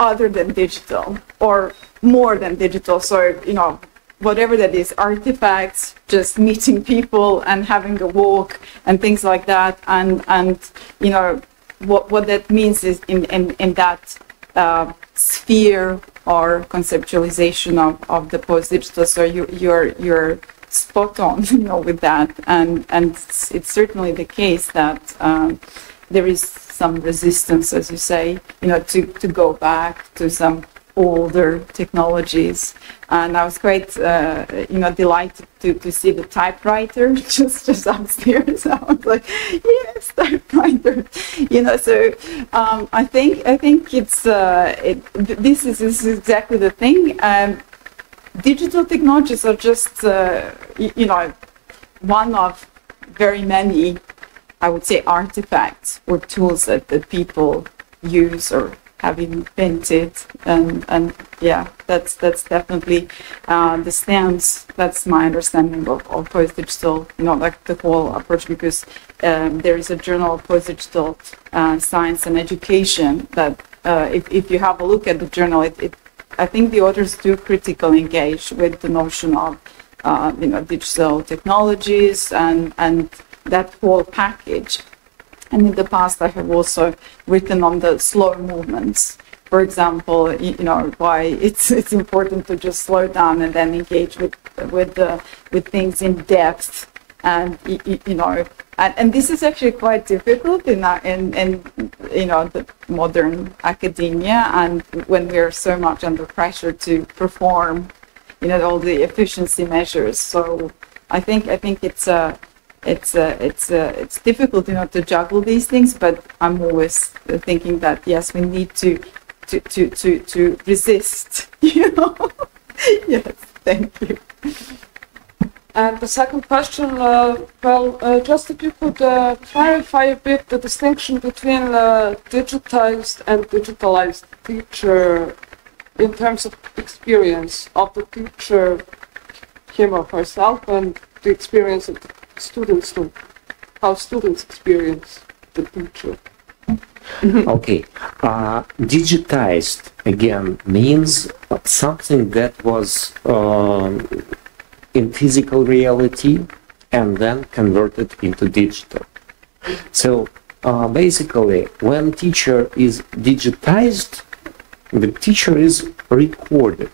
other than digital or more than digital. So, you know, whatever that is, artifacts, just meeting people and having a walk and things like that, and you know, what that means is in that sphere or conceptualization of the post-digital. So you're spot on, you know, with that, and it's certainly the case that there is some resistance, as you say, you know, to go back to some older technologies. And I was quite, you know, delighted to see the typewriter just upstairs. I was like, yes, typewriter. You know, so I think it's this is exactly the thing. Digital technologies are just, you know, one of very many, I would say, artifacts or tools that people use or have invented, and yeah, that's definitely the stance. That's my understanding of post-digital, you know, like the whole approach, because there is a journal of post-digital science and education that if you have a look at the journal, I think the authors do critically engage with the notion of you know, digital technologies and that whole package. And in the past, I have also written on the slow movements. For example, you know, why it's important to just slow down and then engage with things in depth, and you know, and this is actually quite difficult in you know, the modern academia, and when we are so much under pressure to perform, you know, all the efficiency measures. So I think it's difficult, you know, to juggle these things, but I'm always thinking that yes, we need to resist, you know. Yes, thank you. And the second question, just if you could clarify a bit the distinction between digitized and digitalized teacher in terms of experience of the teacher, him or herself, and the experience of the students, to how students experience the teacher. Okay, digitized again means something that was in physical reality and then converted into digital. So basically, when teacher is digitized, the teacher is recorded.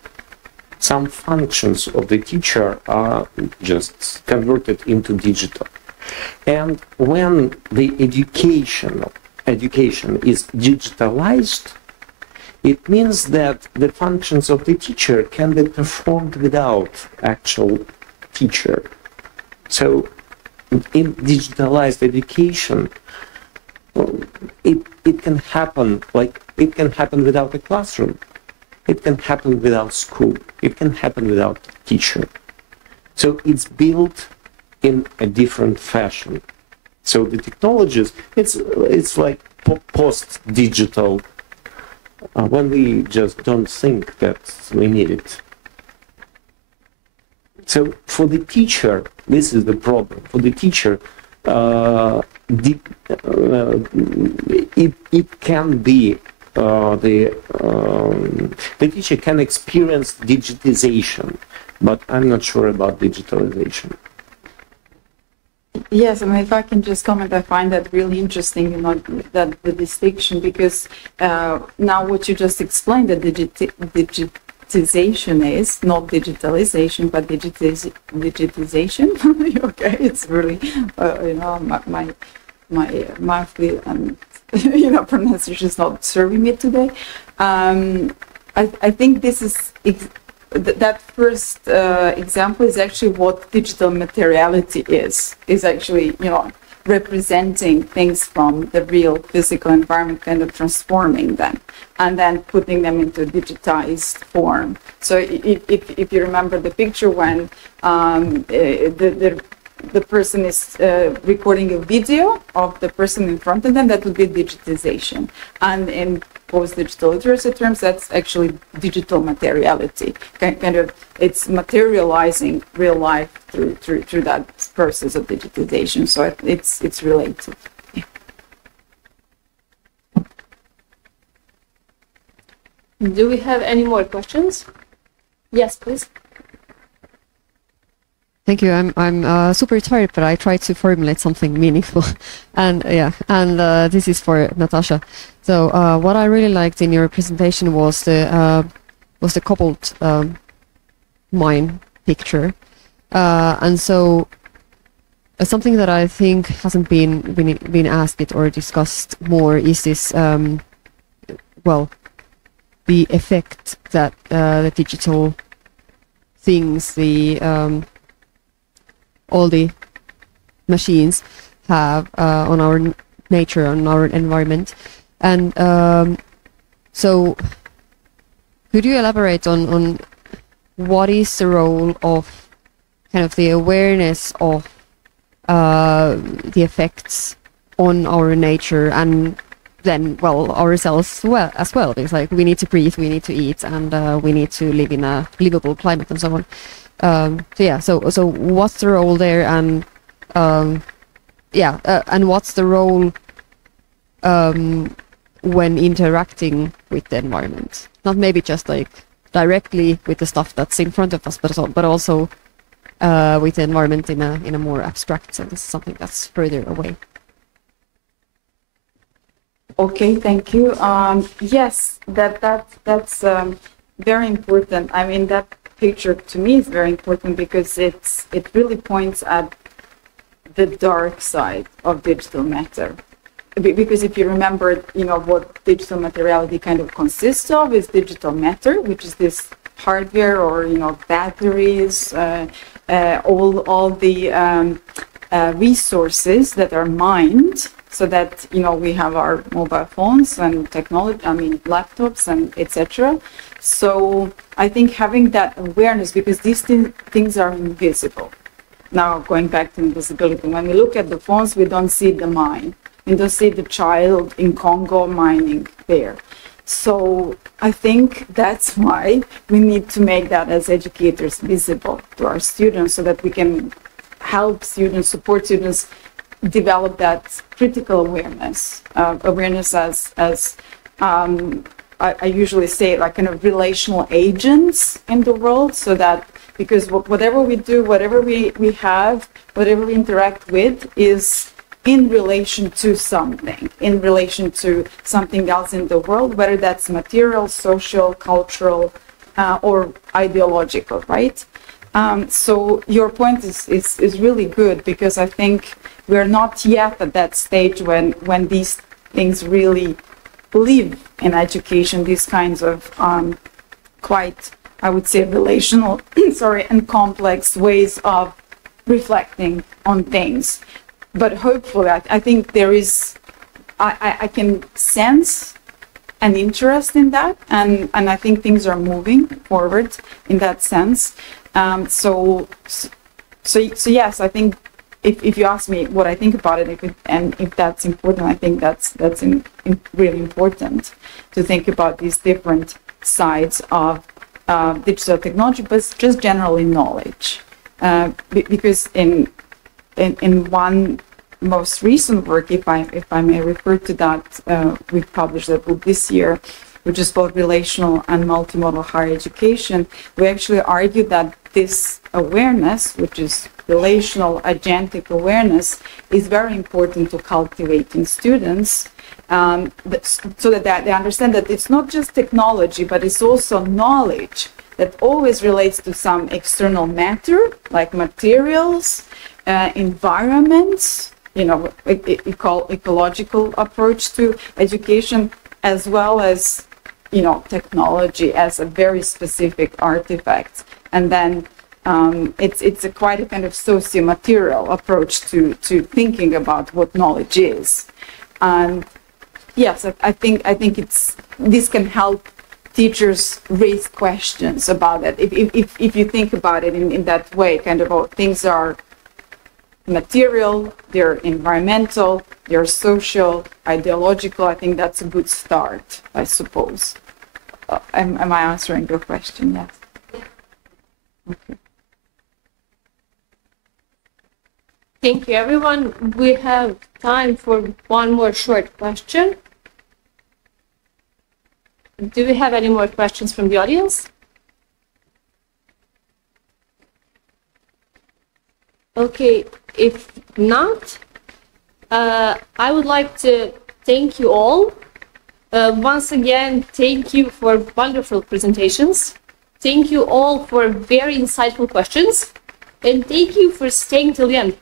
Some functions of the teacher are just converted into digital. And when the education is digitalized, it means that the functions of the teacher can be performed without actual teacher. So in digitalized education, it can happen, like it can happen without a classroom. It can happen without school. It can happen without teacher. So it's built in a different fashion. So the technologies, it's like post-digital, when we just don't think that we need it. So for the teacher, this is the problem. For the teacher, it can be the teacher can experience digitization, but I'm not sure about digitalization. Yes, I mean, if I can just comment, I find that really interesting, you know, that the distinction, because now what you just explained, that digitization is not digitalization, but digitization. Okay, it's really, you know, my monthly and you know pronunciation is not serving me today. I think this is. That first example is actually what digital materiality is actually, you know, representing things from the real physical environment, kind of transforming them and then putting them into a digitized form. So if you remember the picture when the person is recording a video of the person in front of them, that would be digitization. And in post-digital literacy terms, that's actually digital materiality. Kind of, it's materializing real life through that process of digitization. So it's related. Yeah. Do we have any more questions? Yes, please. Thank you. I'm super tired, but I tried to formulate something meaningful, and this is for Nataša. So what I really liked in your presentation was the cobalt mine picture, and so something that I think hasn't been asked or discussed more is this the effect that the digital things, all the machines have on our nature, on our environment. And so could you elaborate on what is the role of kind of the awareness of the effects on our nature, and then, well, ourselves as well, because like we need to breathe, we need to eat, and we need to live in a livable climate and so on. So what's the role there, and and what's the role when interacting with the environment? Not maybe just like directly with the stuff that's in front of us, but also with the environment in a more abstract sense, something that's further away. Okay, thank you. Yes, that's very important. I mean, that picture to me is very important because it really points at the dark side of digital matter. Because if you remember, you know, what digital materiality kind of consists of is digital matter, which is this hardware or, you know, batteries, all the resources that are mined, so that, you know, we have our mobile phones and technology, I mean, laptops and etc. So I think having that awareness, because these things are invisible. Now, going back to invisibility, when we look at the phones, we don't see the mine. We don't see the child in Congo mining there. So I think that's why we need to make that as educators visible to our students, so that we can help students, support students, develop that critical awareness. Awareness as I usually say, like kind of relational agents in the world, so that, because whatever we do, whatever we have, whatever we interact with is in relation to something, in relation to something else in the world, whether that's material, social, cultural, or ideological, right? So your point is really good, because I think we're not yet at that stage when these things really live in education, these kinds of quite, I would say, relational, and complex ways of reflecting on things. But hopefully, I think there is, I can sense an interest in that, and I think things are moving forward in that sense. So yes, I think if you ask me what I think about it, if that's important, I think that's really important to think about these different sides of digital technology, but just generally knowledge, because in one most recent work, if I may refer to that, we've published that book this year, which is called Relational and Multimodal Higher Education. We actually argue that this awareness, which is relational agentic awareness, is very important to cultivating students, so that they understand that it's not just technology, but it's also knowledge that always relates to some external matter, like materials, environments, ecological approach to education, as well as technology as a very specific artifact. And then it's a quite a kind of sociomaterial approach to thinking about what knowledge is. And yes, I think this can help teachers raise questions about it. If you think about it in that way, kind of things are material, they're environmental, they're social, ideological. I think that's a good start, I suppose. Am I answering your question? Yes. Okay. Thank you, everyone. We have time for one more short question. Do we have any more questions from the audience? Okay, if not, I would like to thank you all. Once again, thank you for wonderful presentations. Thank you all for very insightful questions. And thank you for staying till the end.